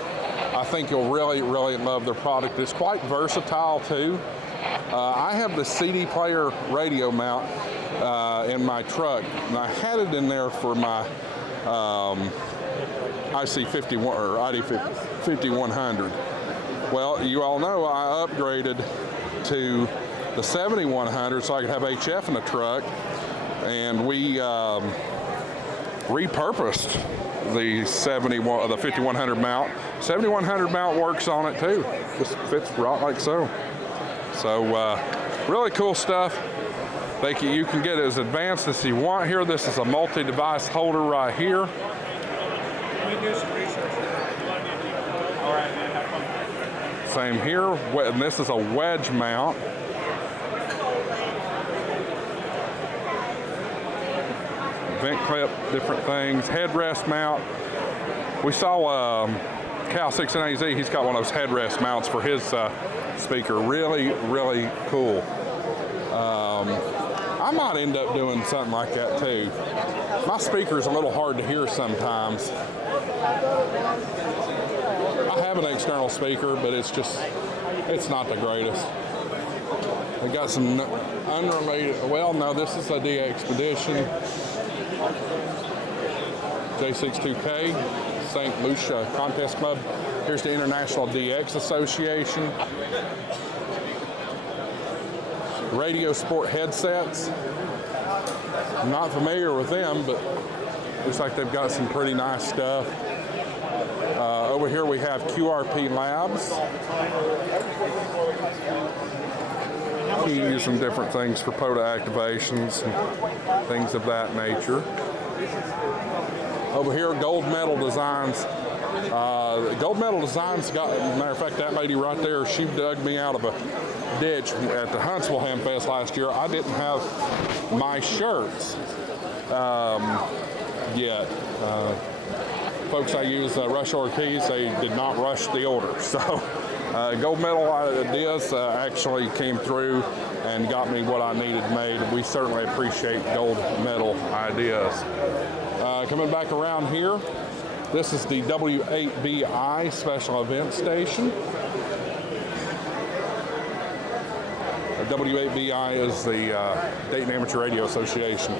I think you'll really, really love their product. It's quite versatile too. I have the CD player radio mount in my truck, and I had it in there for my IC51 or ID 5100. Well, you all know I upgraded to the 7100 so I could have HF in the truck, and we repurposed the 5100 mount. 7100 mount works on it too. Just fits right like so. So really cool stuff. You can get as advanced as you want here. This is a multi-device holder right here. Same here, and this is a wedge mount. Vent clip, different things, headrest mount. We saw Cal 6NAZ, he's got one of those headrest mounts for his speaker. Really, really cool. I I might end up doing something like that too. My speaker's a little hard to hear sometimes. I have an external speaker, but it's not the greatest. We got some unrelated, well, no, this is a DXpedition. J62K, St. Lucia Contest Club. Here's the International DX Association. Radio Sport headsets. I'm not familiar with them, but looks like they've got some pretty nice stuff. Over here we have QRP Labs. Keys and different things for POTA activations and things of that nature. Over here, Gold Medal Designs. Gold Medal Designs got, matter of fact, that lady right there, she dug me out of a ditch at the Huntsville Ham Fest last year. I didn't have my shirts yet. Folks I use rush order keys, they did not rush the order. So Gold Medal Ideas actually came through and got me what I needed made. We certainly appreciate Gold Medal Ideas. Coming back around here, this is the W8BI Special Event Station. W8BI is the Dayton Amateur Radio Association.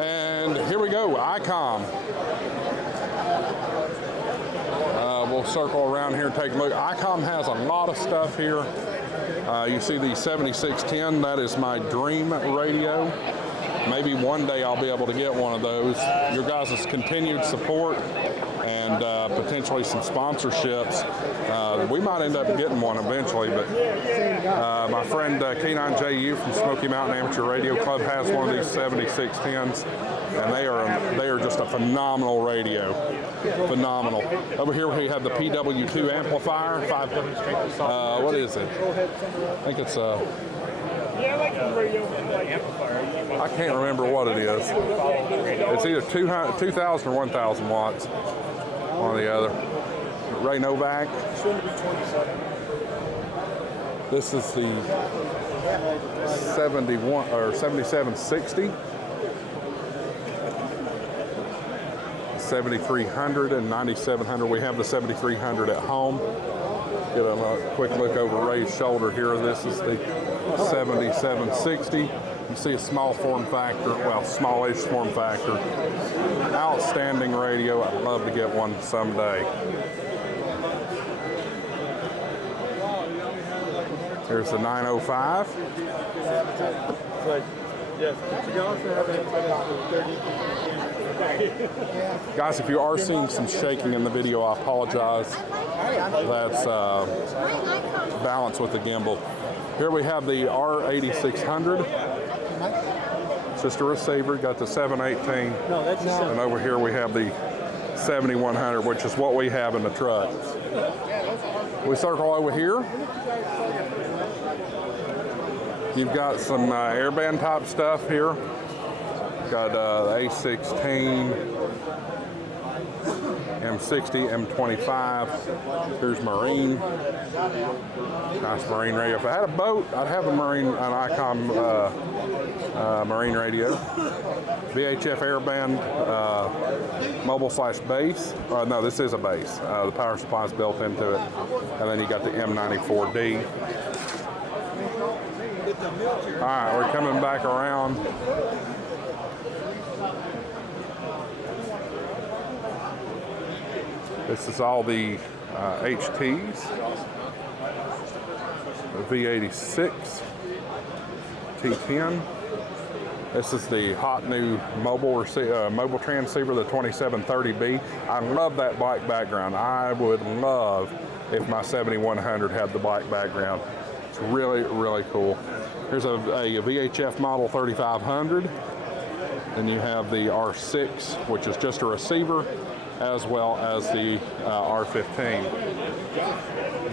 And here we go, Icom. We'll circle around here and take a look. Icom has a lot of stuff here. You see the 7610, that is my dream radio. Maybe one day I'll be able to get one of those. Your guys' continued support and potentially some sponsorships. We might end up getting one eventually, but my friend K9 JU from Smoky Mountain Amateur Radio Club has one of these 7610s, and they are just a phenomenal radio. Phenomenal. Over here we have the PW2 amplifier. What is it? I think it's a... Yeah, I like the radio amplifier. I can't remember what it is. It's either 2,000 or 1,000 watts. One or the other. Ray Novak. This is the 71 or 7760. 7300 and 9700. We have the 7300 at home. Get a quick look over Ray's shoulder here. This is the 7760. You see a small form factor, well, smallish form factor. Outstanding radio. I'd love to get one someday. Here's the 905. Guys, if you are seeing some shaking in the video, I apologize. That's balance with the gimbal. Here we have the R8600. It's just a receiver. Got the 718. And over here we have the 7100, which is what we have in the truck. We circle over here. You've got some airband type stuff here. Got A16, M60, M25. Here's Marine. Nice Marine radio. If I had a boat, I'd have an Icom Marine radio. VHF airband, mobile / base. No, this is a base. The power supply is built into it. And then you got the M94D. All right, we're coming back around. This is all the HTs, the V86, T10. This is the hot new mobile transceiver, the 2730B. I love that black background. I would love if my 7100 had the black background. It's really, really cool. Here's a VHF model 3500. Then you have the R6, which is just a receiver, as well as the R15.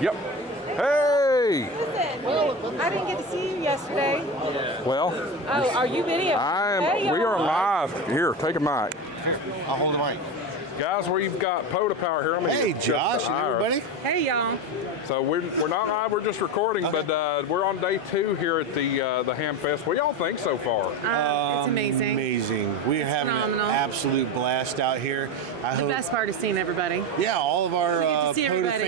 Yep. Hey! Well, I didn't get to see you yesterday. Well. Oh, are you video? We are live. Here, take a mic. I'll hold the mic. Guys, we've got POTA Power here. Hey, Josh and everybody. Hey, y'all. So we're not live, we're just recording, but we're on day 2 here at the Ham Fest. What do y'all think so far? It's amazing. Amazing. We're having phenomenal. an absolute blast out here. The best part is seeing everybody. Yeah, all of our see POTA everybody.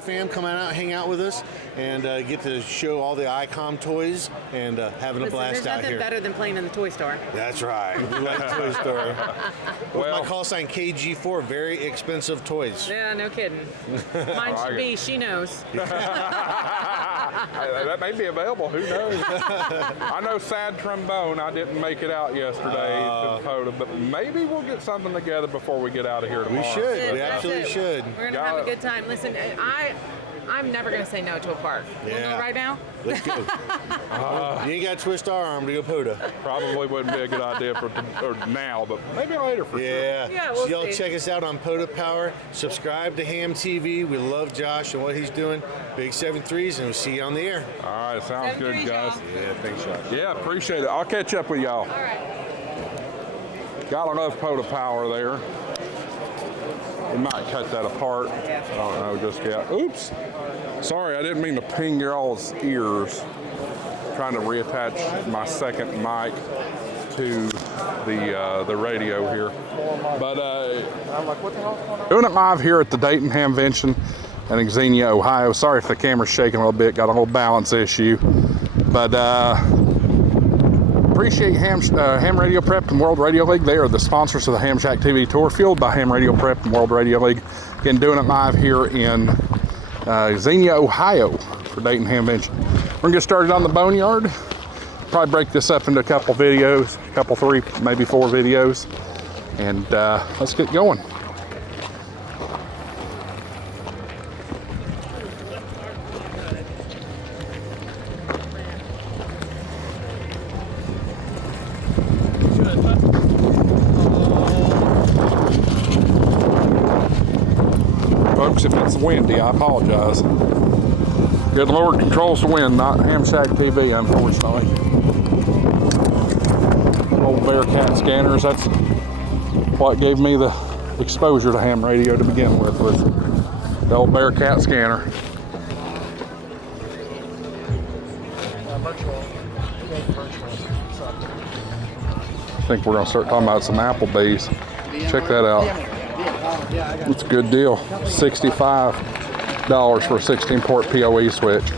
fam, come out, hang out with us, and get to show all the Icom toys and having a blast out There's here. nothing better than playing in the toy store. That's right. We like the toy store. With my call sign KG4, very expensive toys. Yeah, no kidding. Mine should be, she knows. That may be available, who knows? I know Sad Trombone, I didn't make it out yesterday to the POTA, but maybe we'll get something together before we get out of here tomorrow. We should. We absolutely should. We're going to have a good time. Listen, I'm never going to say no to a park. We'll go right now? Let's go. You ain't got to twist our arm to go POTA. Probably wouldn't be a good idea for now, but maybe later for sure. Yeah, we'll So y'all see. check us out on POTA Power. Subscribe to Ham TV. We love Josh and what he's doing. Big 7-3s, and we'll see you on the air. All right, sounds good, 7-3s, guys. y'all. Yeah, thanks, Josh. Yeah, appreciate it. I'll catch up with y'all. All right. Gotta love POTA Power there. We might cut that apart. I don't know just yet. Oops. Sorry, I didn't mean to ping your all's ears. Trying to reattach my second mic to the radio here. But I'm like, what the hell's going on? doing it live here at the Dayton Hamvention in Xenia, Ohio. Sorry if the camera's shaking a little bit. Got a little balance issue. But appreciate Ham Radio Prep and World Radio League. They are the sponsors of the Ham Shack TV Tour, fueled by Ham Radio Prep and World Radio League. Again, doing it live here in Xenia, Ohio for Dayton Hamvention. We're gonna get started on the Boneyard. Probably break this up into a couple videos, a couple, 3, maybe 4 videos, and let's get going. Folks, if it's windy, I apologize. Good Lord controls the wind, not Ham Shack TV, unfortunately. Old Bearcat scanners, that's what gave me the exposure to ham radio to begin with, was the old Bearcat scanner. I think we're going to start talking about some Applebee's. Check that out. It's a good deal. $65 for a 16-port PoE switch.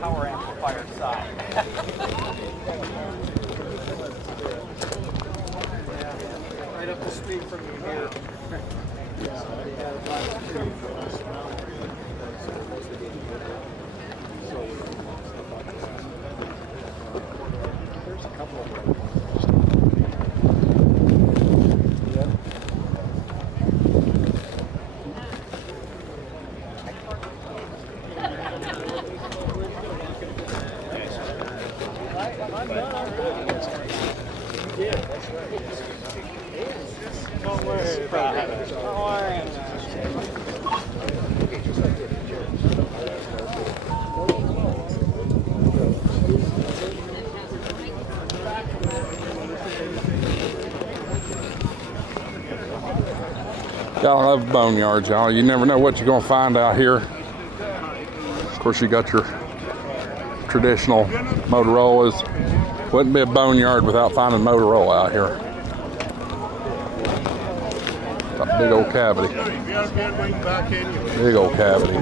Power amplifier side. Right up the street from you here. There's a couple of them. Gotta love Boneyard, y'all. You never know what you're gonna find out here. Of course, you got your traditional Motorola's. Wouldn't be a Boneyard without finding Motorola out here. Got a big old cavity. Big old cavity.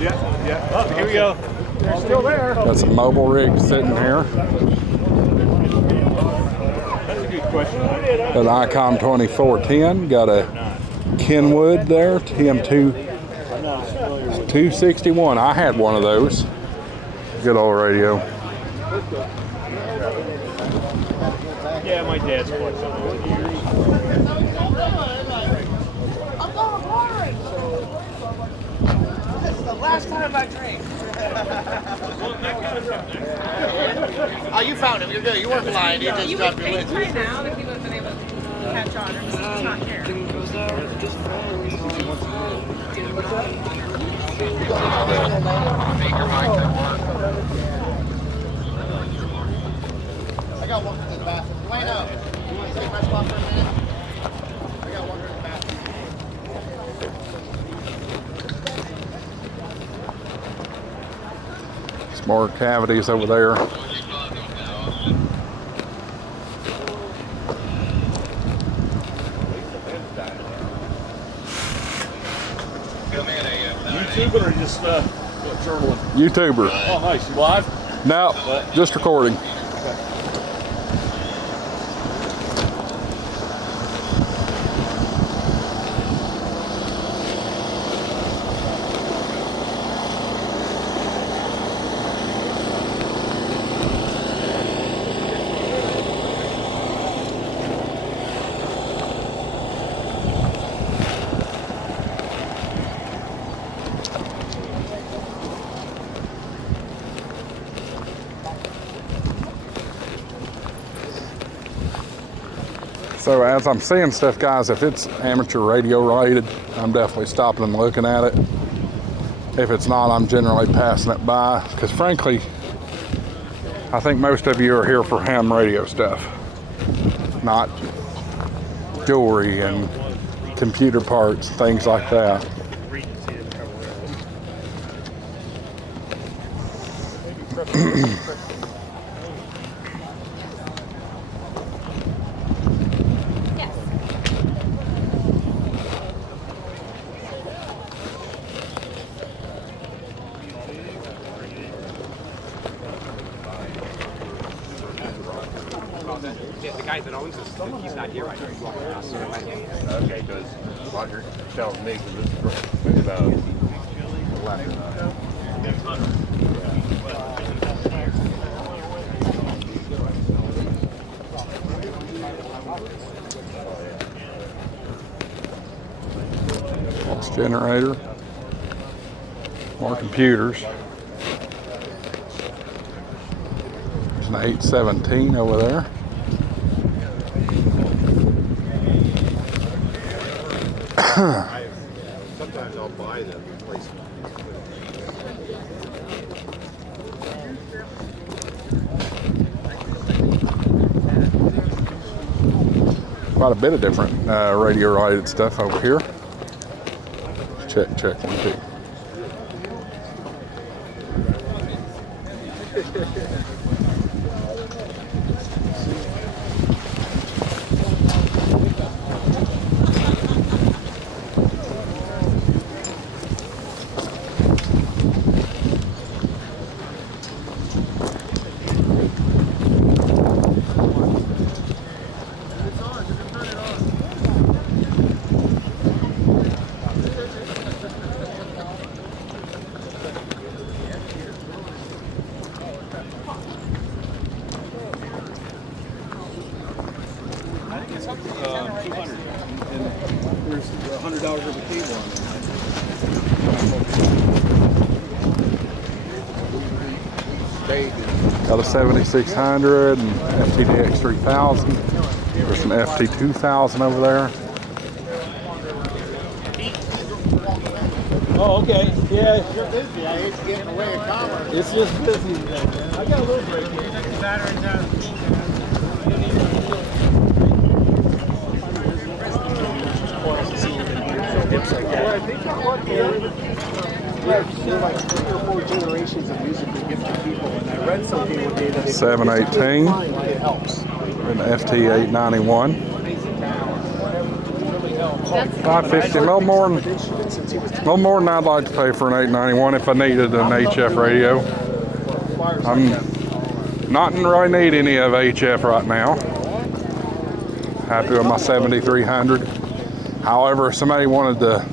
Yeah. Oh, here we go. They're still there. Got some mobile rigs sitting here. That's a good question. Got an Icom 2410. Got a Kenwood there, TM261. I had one of those. Good old radio. Yeah, my dad's collected over the years. I'm going hard. This is the last time I drink. Oh, you found him. You're good. You weren't blind. You just dropped your lid. Right now, if he would have been able to catch on, he's not here. I got one in the bathroom. Dwayne, you want to take my spot for a minute? I got one in the bathroom. Some more cavities over there. YouTubing or just journaling? YouTuber. Oh, nice. You live? No, just recording. So as I'm seeing stuff, guys, if it's amateur radio related, I'm definitely stopping and looking at it. If it's not, I'm generally passing it by, because frankly, I think most of you are here for ham radio stuff, not jewelry and computer parts, things like that. The guy that owns this, he's not here right now. He's walking across. Okay, because Roger tells me this is about 11. Box generator. More computers. There's an 817 over there. Sometimes I'll buy them replacement. Quite a bit of different radio related stuff over here. Check 1, 2. Got a 7600 and FTDX 3000. There's some FT 2000 over there. Oh, okay. Yeah. You're busy. I hate to get in the way of commerce. It's just busy today, man. I got a little break here. The batteries out. Well, I think what there are like 3 or 4 generations of music we give to people, and I read something one day that if 718 it helps. and FT 891. 550, a little more than I'd like to pay for an 891 if I needed an HF radio. I'm not in really need any of HF right now. Happy with my 7300. However, if somebody wanted to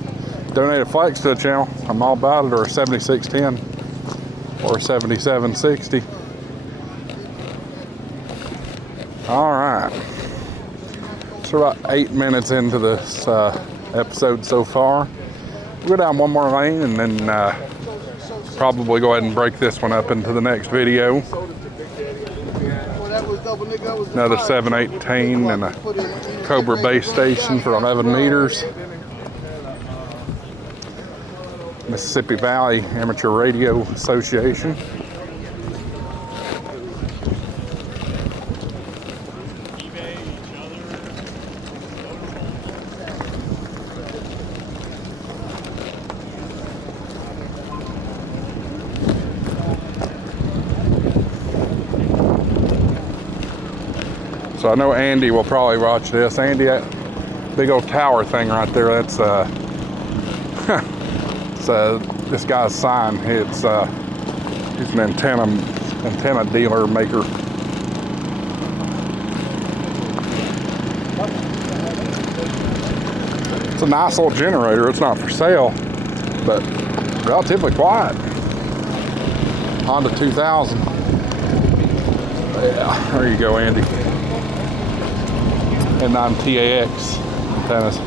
donate a flex to the channel, I'm all about it, or a 7610 or a 7760. All right. So about 8 minutes into this episode so far. We'll go down one more lane and then probably go ahead and break this one up into the next video. Another 718 and a Cobra base station for 11 meters. Mississippi Valley Amateur Radio Association. So I know Andy will probably watch this. Andy, that big old tower thing right there, that's this guy's sign. He's an antenna dealer maker. It's a nice little generator. It's not for sale, but relatively quiet. Honda 2000. Yeah, there you go, Andy. And I'm TAX antennas.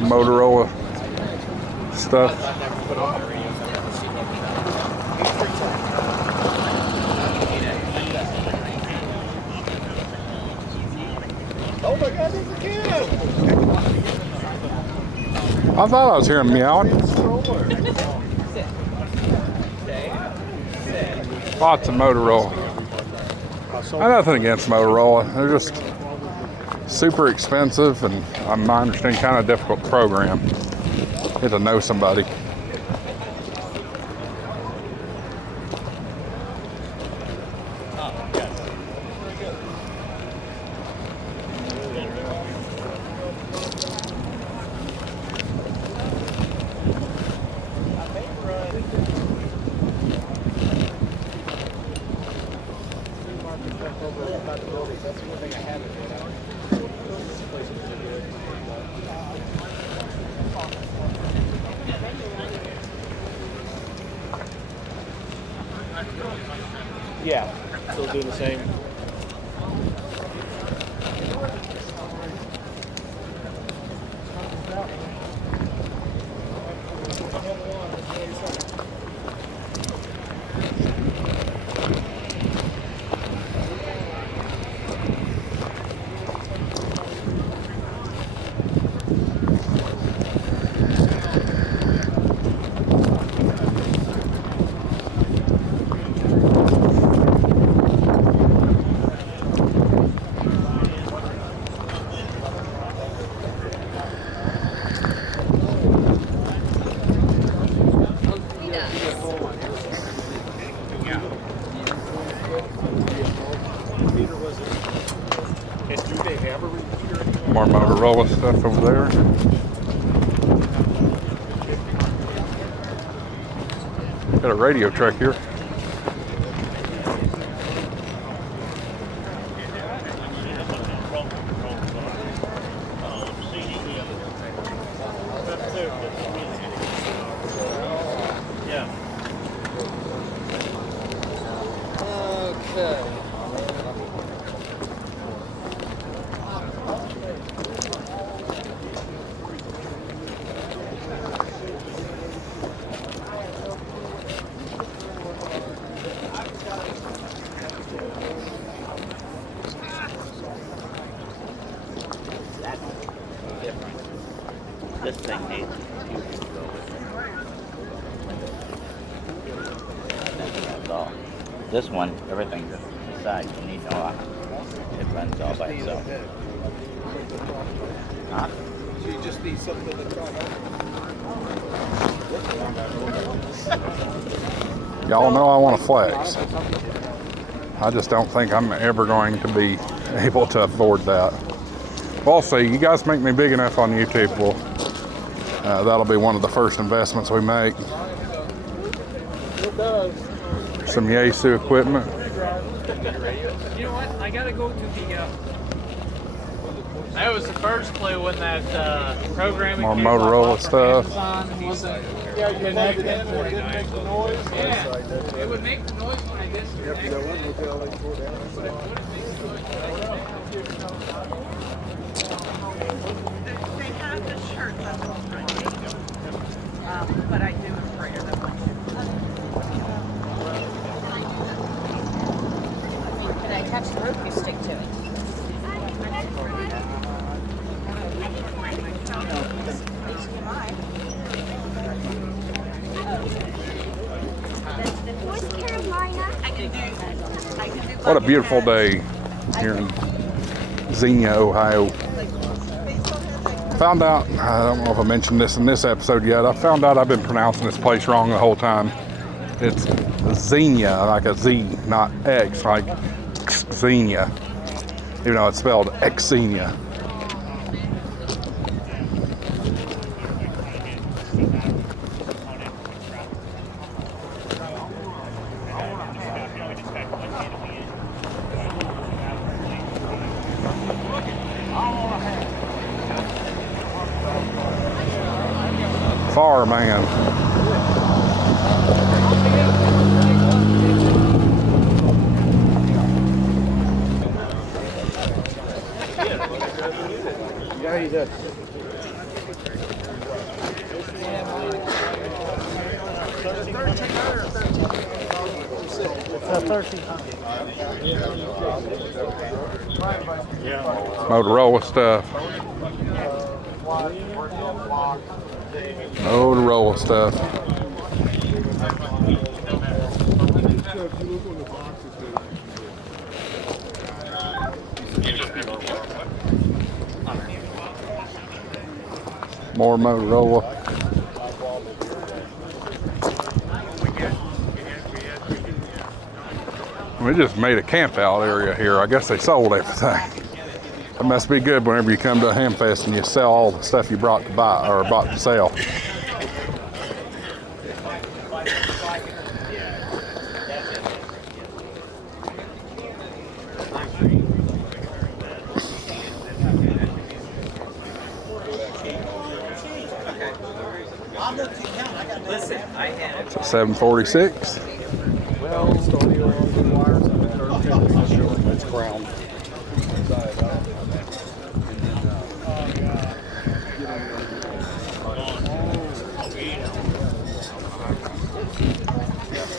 Motorola stuff. Oh my God, there's a kid! I thought I was hearing meowing. Lots of Motorola. I have nothing against Motorola. They're just super expensive and, I understand, kind of difficult to program. You have to know somebody. Yeah, still doing the same. More Motorola stuff over there. Got a radio truck here. This thing needs that's all. This one, everything's inside. You need no off. It runs all by itself. Huh? So you just need something to try out. Y'all know I want to flex. I just don't think I'm ever going to be able to afford that. We'll see. You guys make me big enough on YouTube. That'll be one of the first investments we make. Some Yaesu equipment. You know what? I gotta go to the. That was the first clue when that programming. More Motorola stuff. Wasn't connected. Yeah, it would make the noise when I disconnect. They have the shirt that's all right. But I do a prayer that one. Can I attach the Roku stick to it? What a beautiful day here in Xenia, Ohio. Found out, I don't know if I mentioned this in this episode yet, I found out I've been pronouncing this place wrong the whole time. It's Xenia, like a Z, not X, like Xenia, even though it's spelled Xenia. Far, man. Yeah, he does. Motorola stuff. Motorola stuff. More Motorola. We just made a camp out area here. I guess they sold everything. It must be good whenever you come to a ham fest and you sell all the stuff you brought to buy or brought to sell. Listen, I had It's a 746. Well, it's audio on the wires. It's ground.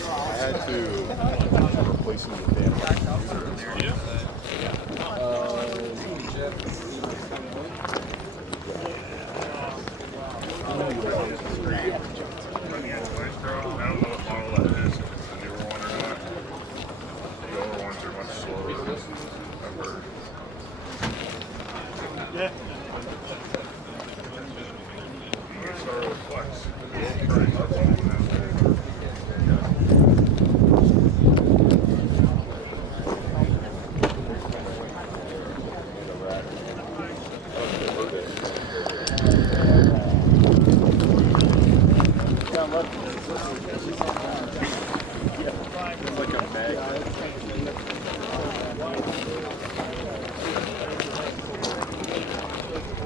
I had to replace some of the damage.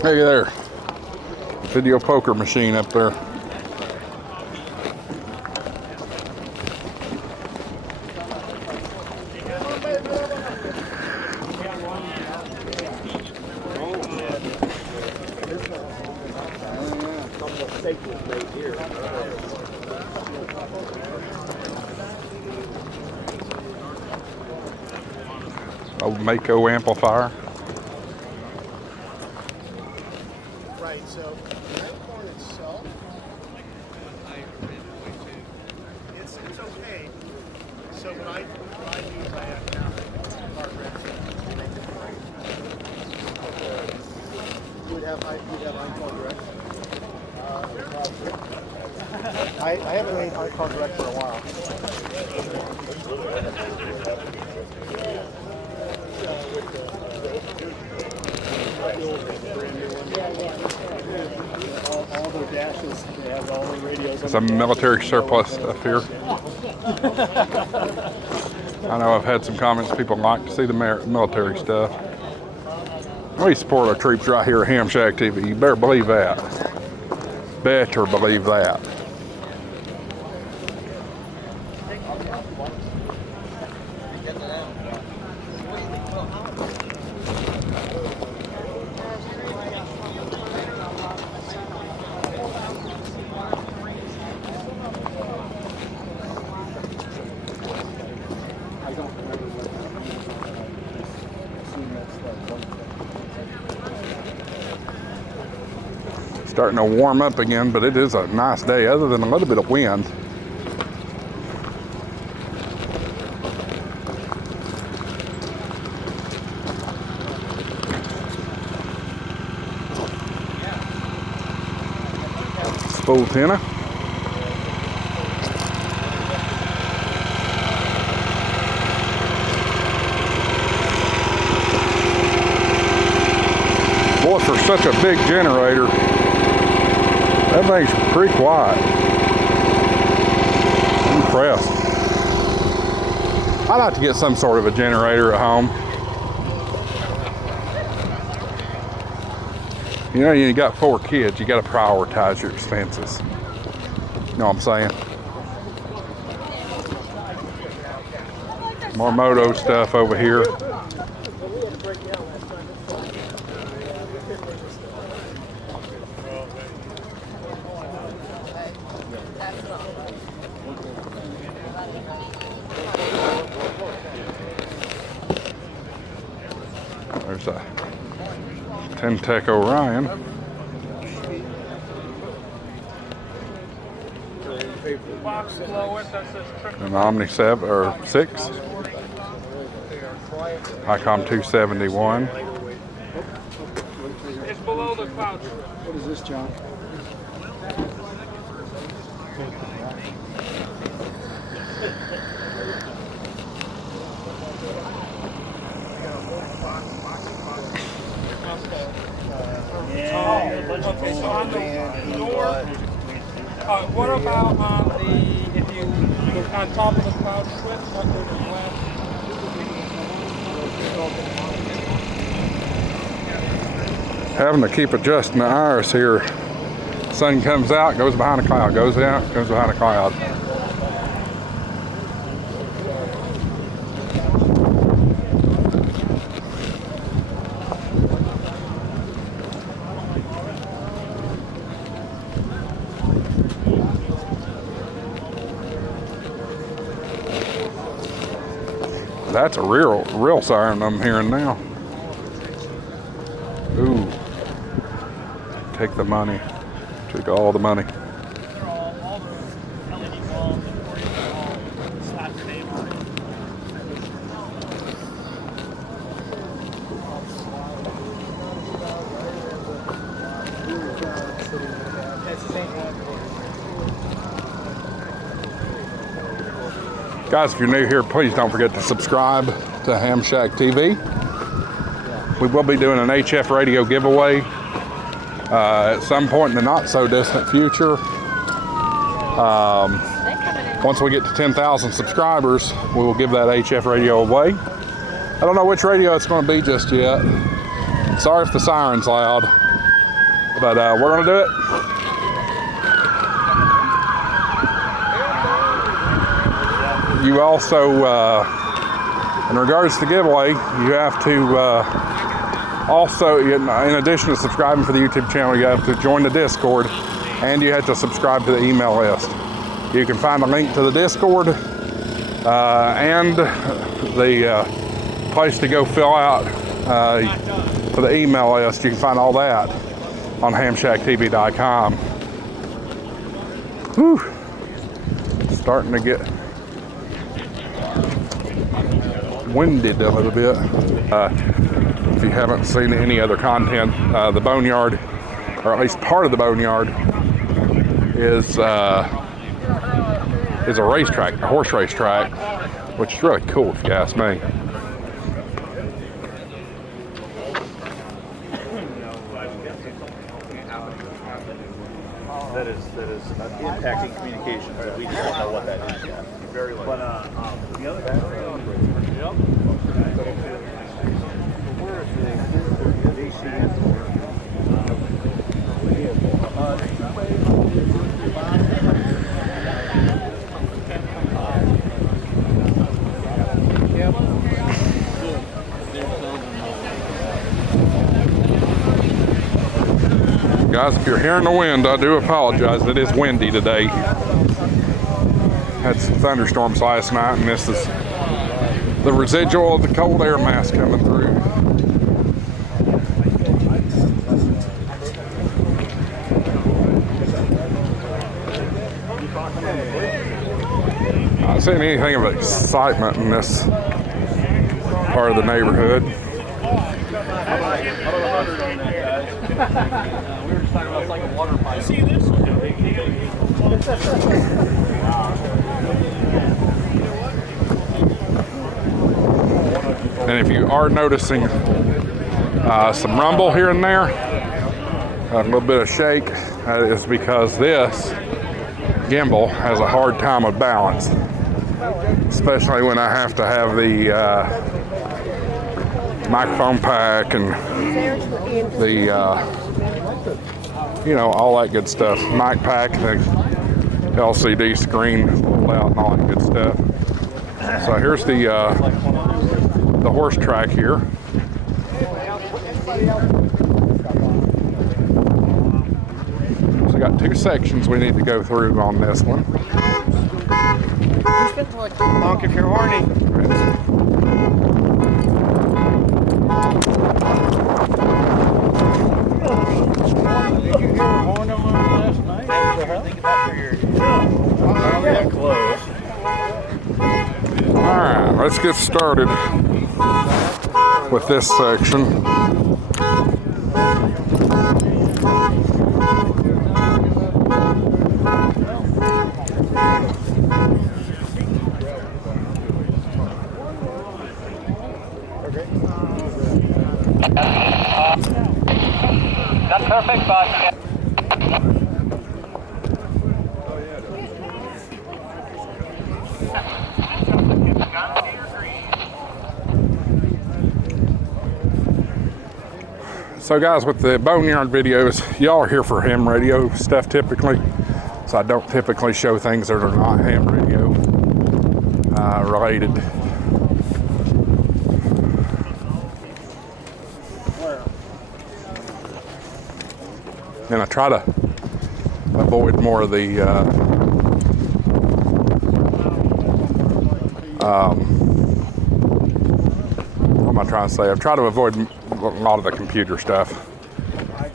Hey there, video poker machine up there. Old Mako amplifier. Right, so the airport itself, it's okay. So what I do is I have now card ready. You would have iCard direct. I haven't made iCard direct for a while. All their dashes, they have all the radios. Some military surplus stuff here. I know I've had some comments. People like to see the military stuff. We support our troops right here at Ham Shack TV. You better believe that. Better believe that. Starting to warm up again, but it is a nice day other than a little bit of wind. Spool tenna. Boy, for such a big generator, that thing's pretty quiet. I'm impressed. I'd like to get some sort of a generator at home. You know, you got 4 kids, you got to prioritize your expenses. You know what I'm saying? More moto stuff over here. There's a 10 Tech Orion. An Omni 7 or 6. Icom 271. It's below the clouds. What is this, John? Okay, so on the door, what about on the, if you look on top of the cloud switch, under the glass? Having to keep adjusting the iris here. Sun comes out, goes behind a cloud, goes out, goes behind a cloud. That's a real siren I'm hearing now. Ooh. Take the money. Take all the money. Guys, if you're new here, please don't forget to subscribe to Ham Shack TV. We will be doing an HF radio giveaway at some point in the not so distant future. Once we get to 10,000 subscribers, we will give that HF radio away. I don't know which radio it's going to be just yet. Sorry if the siren's loud, but we're going to do it. You also, in regards to giveaway, you have to also, in addition to subscribing for the YouTube channel, you have to join the Discord, and you have to subscribe to the email list. You can find a link to the Discord and the place to go fill out for the email list. You can find all that on hamshacktv.com. Whew. Starting to get winded a little bit. If you haven't seen any other content, the Boneyard, or at least part of the Boneyard, is a racetrack, a horse racetrack, which is really cool if you ask me. impacting communications, but we don't know what that is yet. Very likely. But the other guy, where is the DCN? Guys, if you're hearing the wind, I do apologize. It is windy today. Had some thunderstorms last night, and this is the residual of the cold air mass coming through. Not seeing anything of excitement in this part of the neighborhood. We were just talking about it's like a water pipe. See this? And if you are noticing some rumble here and there, a little bit of shake, that is because this gimbal has a hard time with balance, especially when I have to have the microphone pack and the all that good stuff. Mic pack, the LCD screen pulled out and all that good stuff. So here's the horse track here. So we got 2 sections we need to go through on this one. Honk if you're horny. Did you hear a horn on last night? Yeah, close. Alright, let's get started with this section. That's perfect, boss. So guys, with the Boneyard videos, y'all are here for ham radio stuff typically. So I don't typically show things that are not ham radio related. And I try to avoid more of the what am I trying to say? I've tried to avoid a lot of the computer stuff.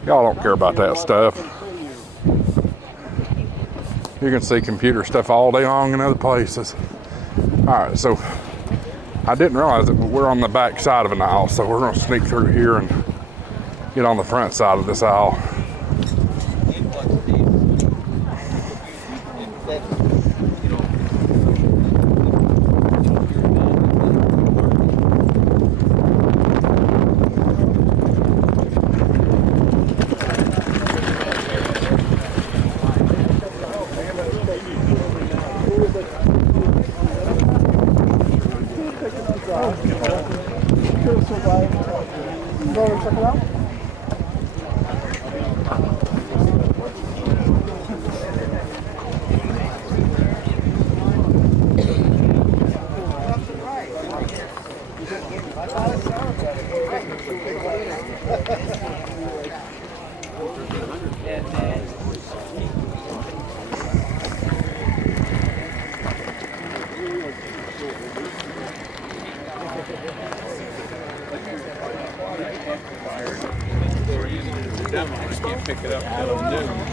Y'all don't care about that stuff. You can see computer stuff all day long in other places. All right, so I didn't realize that we're on the back side of an aisle, so we're gonna sneak through here and get on the front side of this aisle.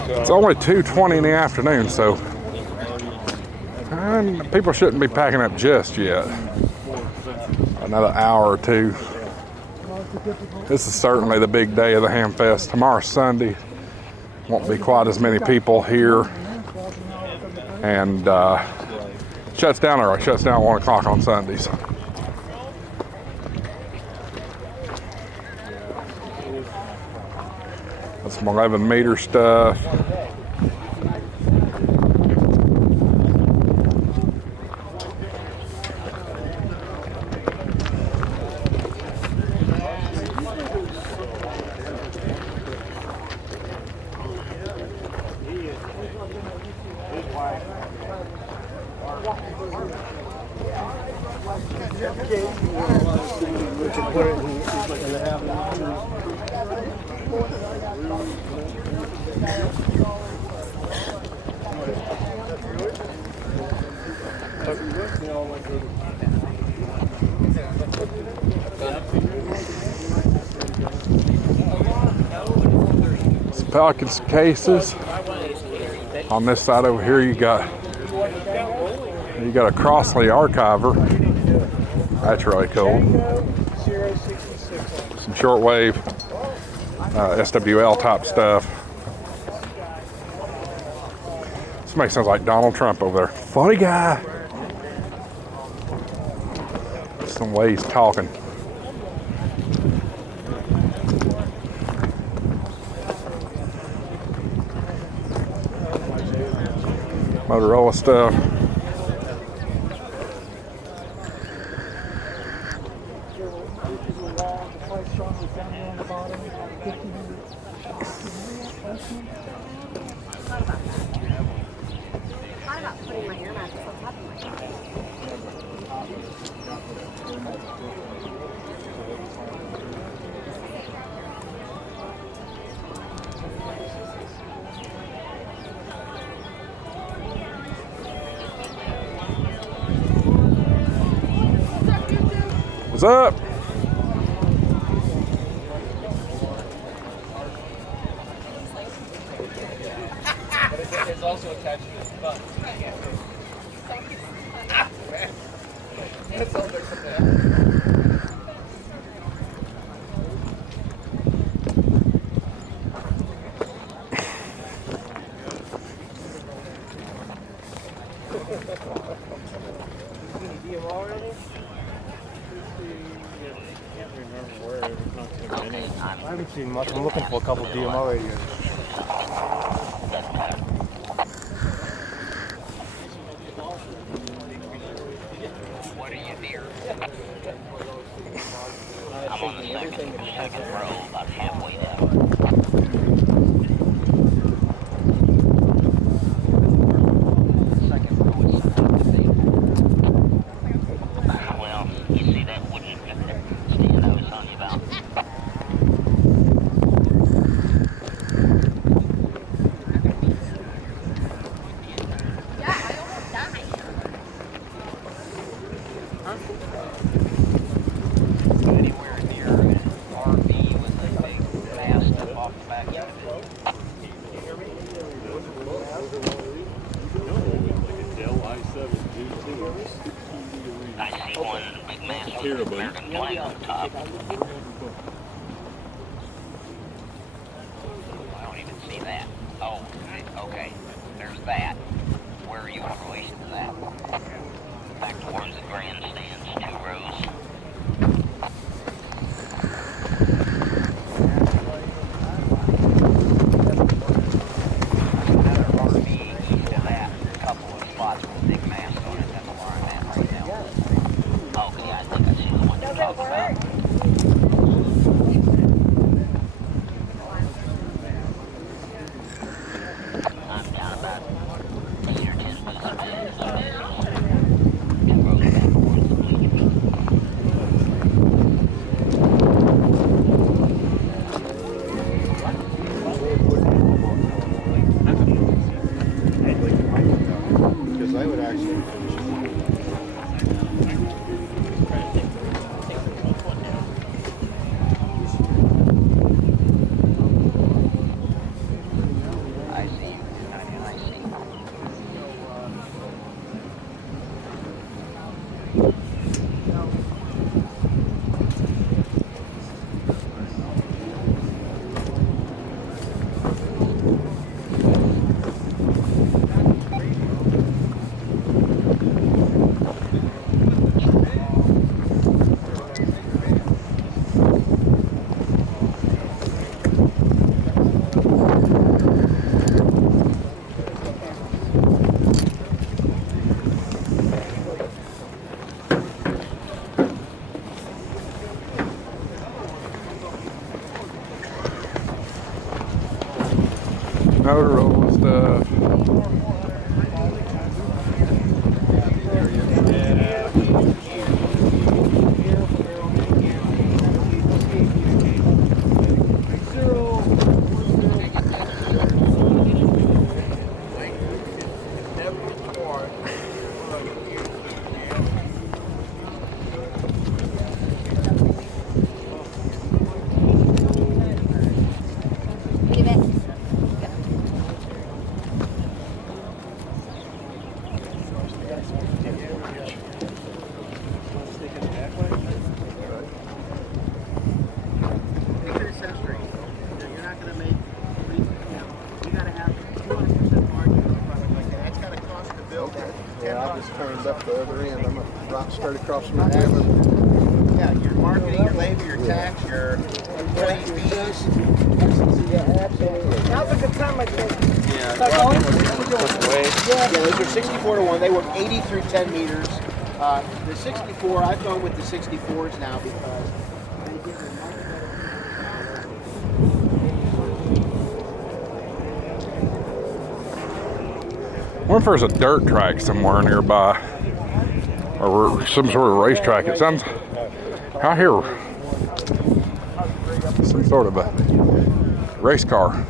It's only 2:20 in the afternoon, so people shouldn't be packing up just yet. Another hour or two. This is certainly the big day of the Ham Fest. Tomorrow's Sunday. Won't be quite as many people here. And shuts down early. Shuts down at 1 o'clock on Sundays. That's some 11 meter stuff. Some Pelicans cases. On this side over here, you got a Crossley archiver. That's really cool. Some shortwave SWL type stuff. Somebody sounds like Donald Trump over there. Funny guy. Some way he's talking. Motorola stuff. What's up? It's also attached to his butt. It sounds like something. I haven't seen much. I'm looking for a couple DMR radios. What are you near? I'm on the second row, about halfway down. Well, you see that wooden stand I was telling you about? Anywhere near an RV with a big mast up off the back end of it. I see one big mast with an American flag on top. I don't even see that. Oh, okay. There's that. Where are you in relation to that? Back towards the grandstands, 2 rows. Another RV east of that. A couple of spots with a big mast on it. That's where I'm at right now. Oh, yeah, I think I see the one you're talking about. I'm down about 8 or 10 booths a day. 2 rows back towards the Flea. Because I would actually I see you. I see. Motorola stuff. 10 I just turned up the other end. I'm right straight across from the Hammond. Yeah, your marketing, your labor, your tax, your employee fees. Now's a good time, I think. Yeah. Yeah, those are 64 to 1. They work 80 through 10 meters. The 64, I've gone with the 64s now because they give them much better. I wonder if there's a dirt track somewhere nearby, or some sort of racetrack. It sounds out here, some sort of a race car.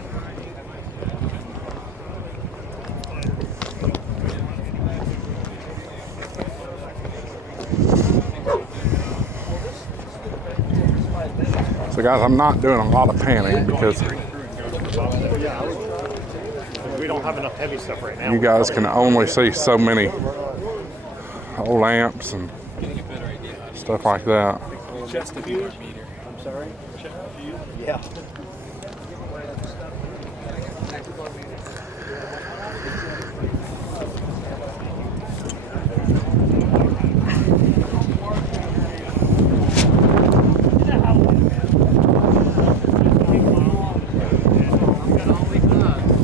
So guys, I'm not doing a lot of panning because We don't have enough heavy stuff right now. you guys can only see so many old amps and stuff like that. Just a few. I'm sorry. Yeah.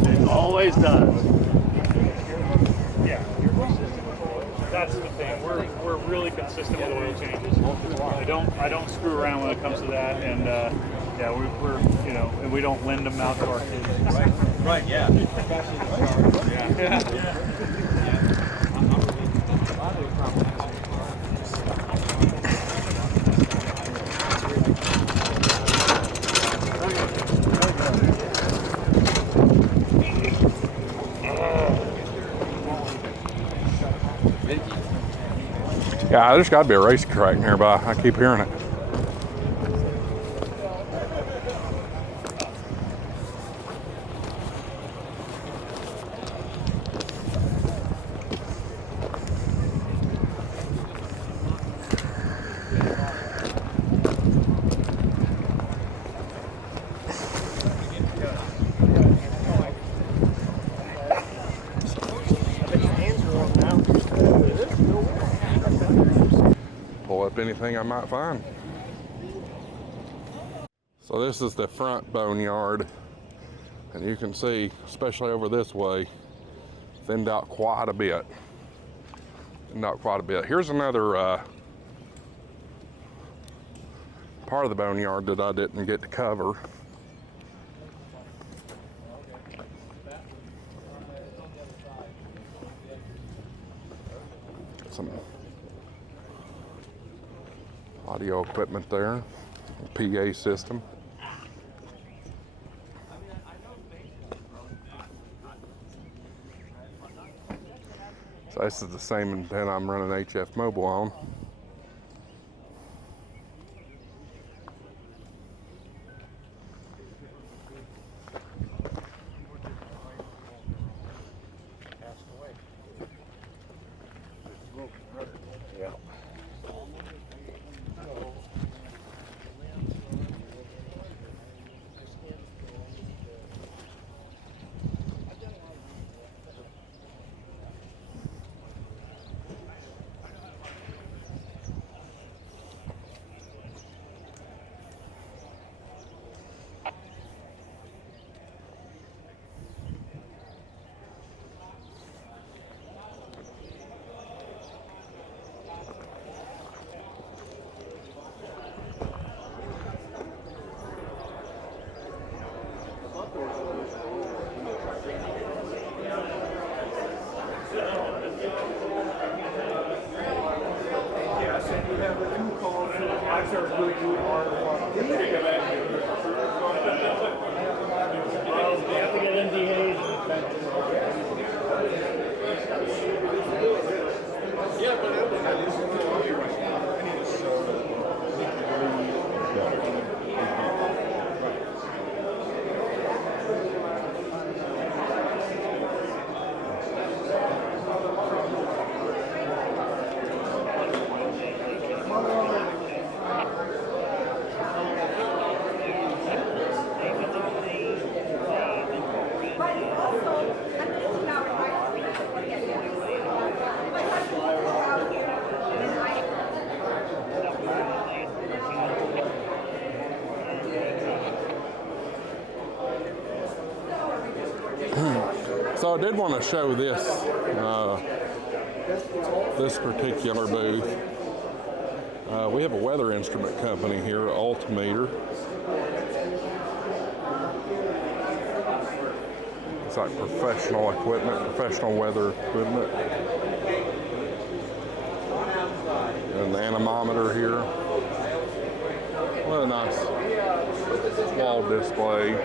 It always does. Yeah. That's the thing. We're really consistent with oil changes. I don't screw around when it comes to that, and yeah, we're and we don't lend them out to our kids. Right. Yeah. Yeah, there's got to be a race track nearby. I keep hearing it. Pull up anything I might find. So this is the front boneyard, and you can see, especially over this way, thinned out quite a bit. Here's another part of the boneyard that I didn't get to cover. Some audio equipment there, PA system. So this is the same antenna I'm running HF Mobile on. So I did want to show this this particular booth. We have a weather instrument company here, Altimeter. It's like professional equipment, professional weather equipment. And the anemometer here. What a nice wall display.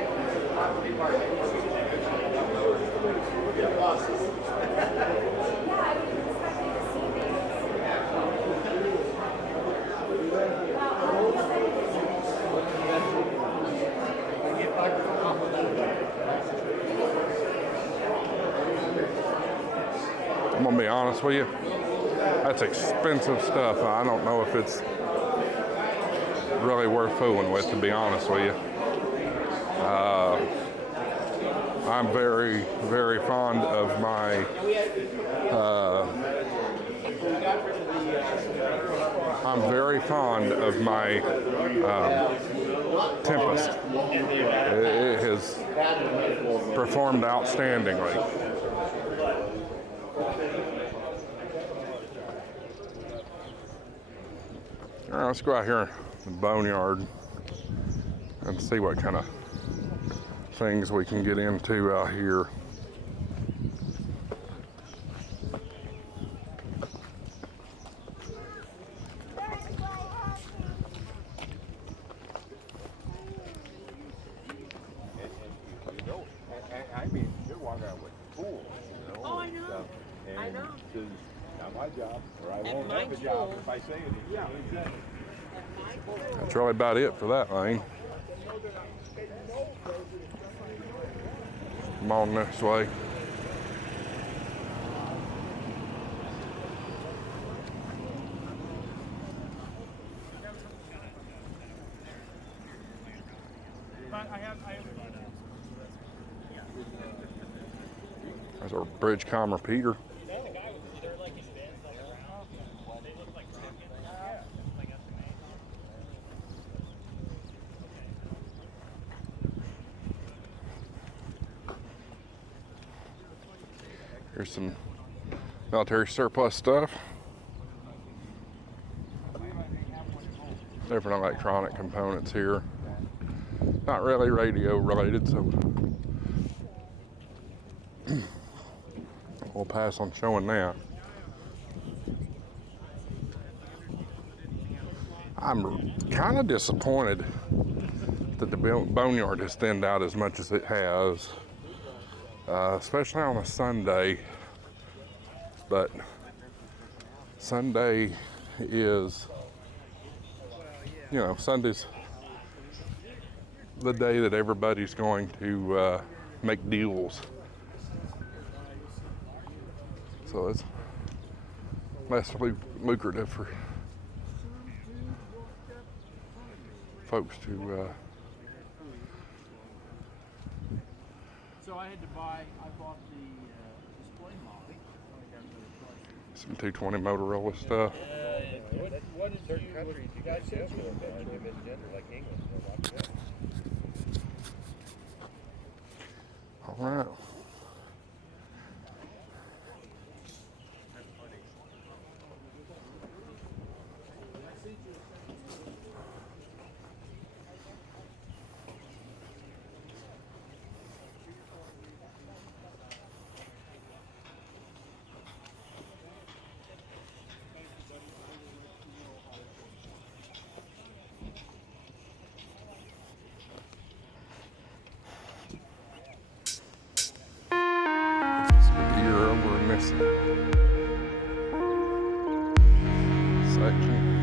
I'm gonna be honest with you, that's expensive stuff. I don't know if it's really worth fooling with, to be honest with you. I'm very, very fond of my Tempest. It has performed outstandingly. All right, let's go out here in the Boneyard and see what kind of things we can get into out here. I mean, you're walking around with tools, you know. Oh, I know. Stuff. And I know. This is not my job, or I And won't my have a job tool. if I say anything. Yeah, exactly. That's really about it for that lane. Come on this way. There's our Bridgecom repeater. Here's some military surplus stuff. Different electronic components here. Not really radio related, so we'll pass on showing that. I'm kind of disappointed that the Boneyard has thinned out as much as it has. Especially on a Sunday, but Sunday is, you know, Sunday's the day that everybody's going to make deals. So it's less lucrative for folks to So I had to buy, I bought the display model. some 220 Motorola stuff. What is certain countries you guys have misgender, like England? All right. Section.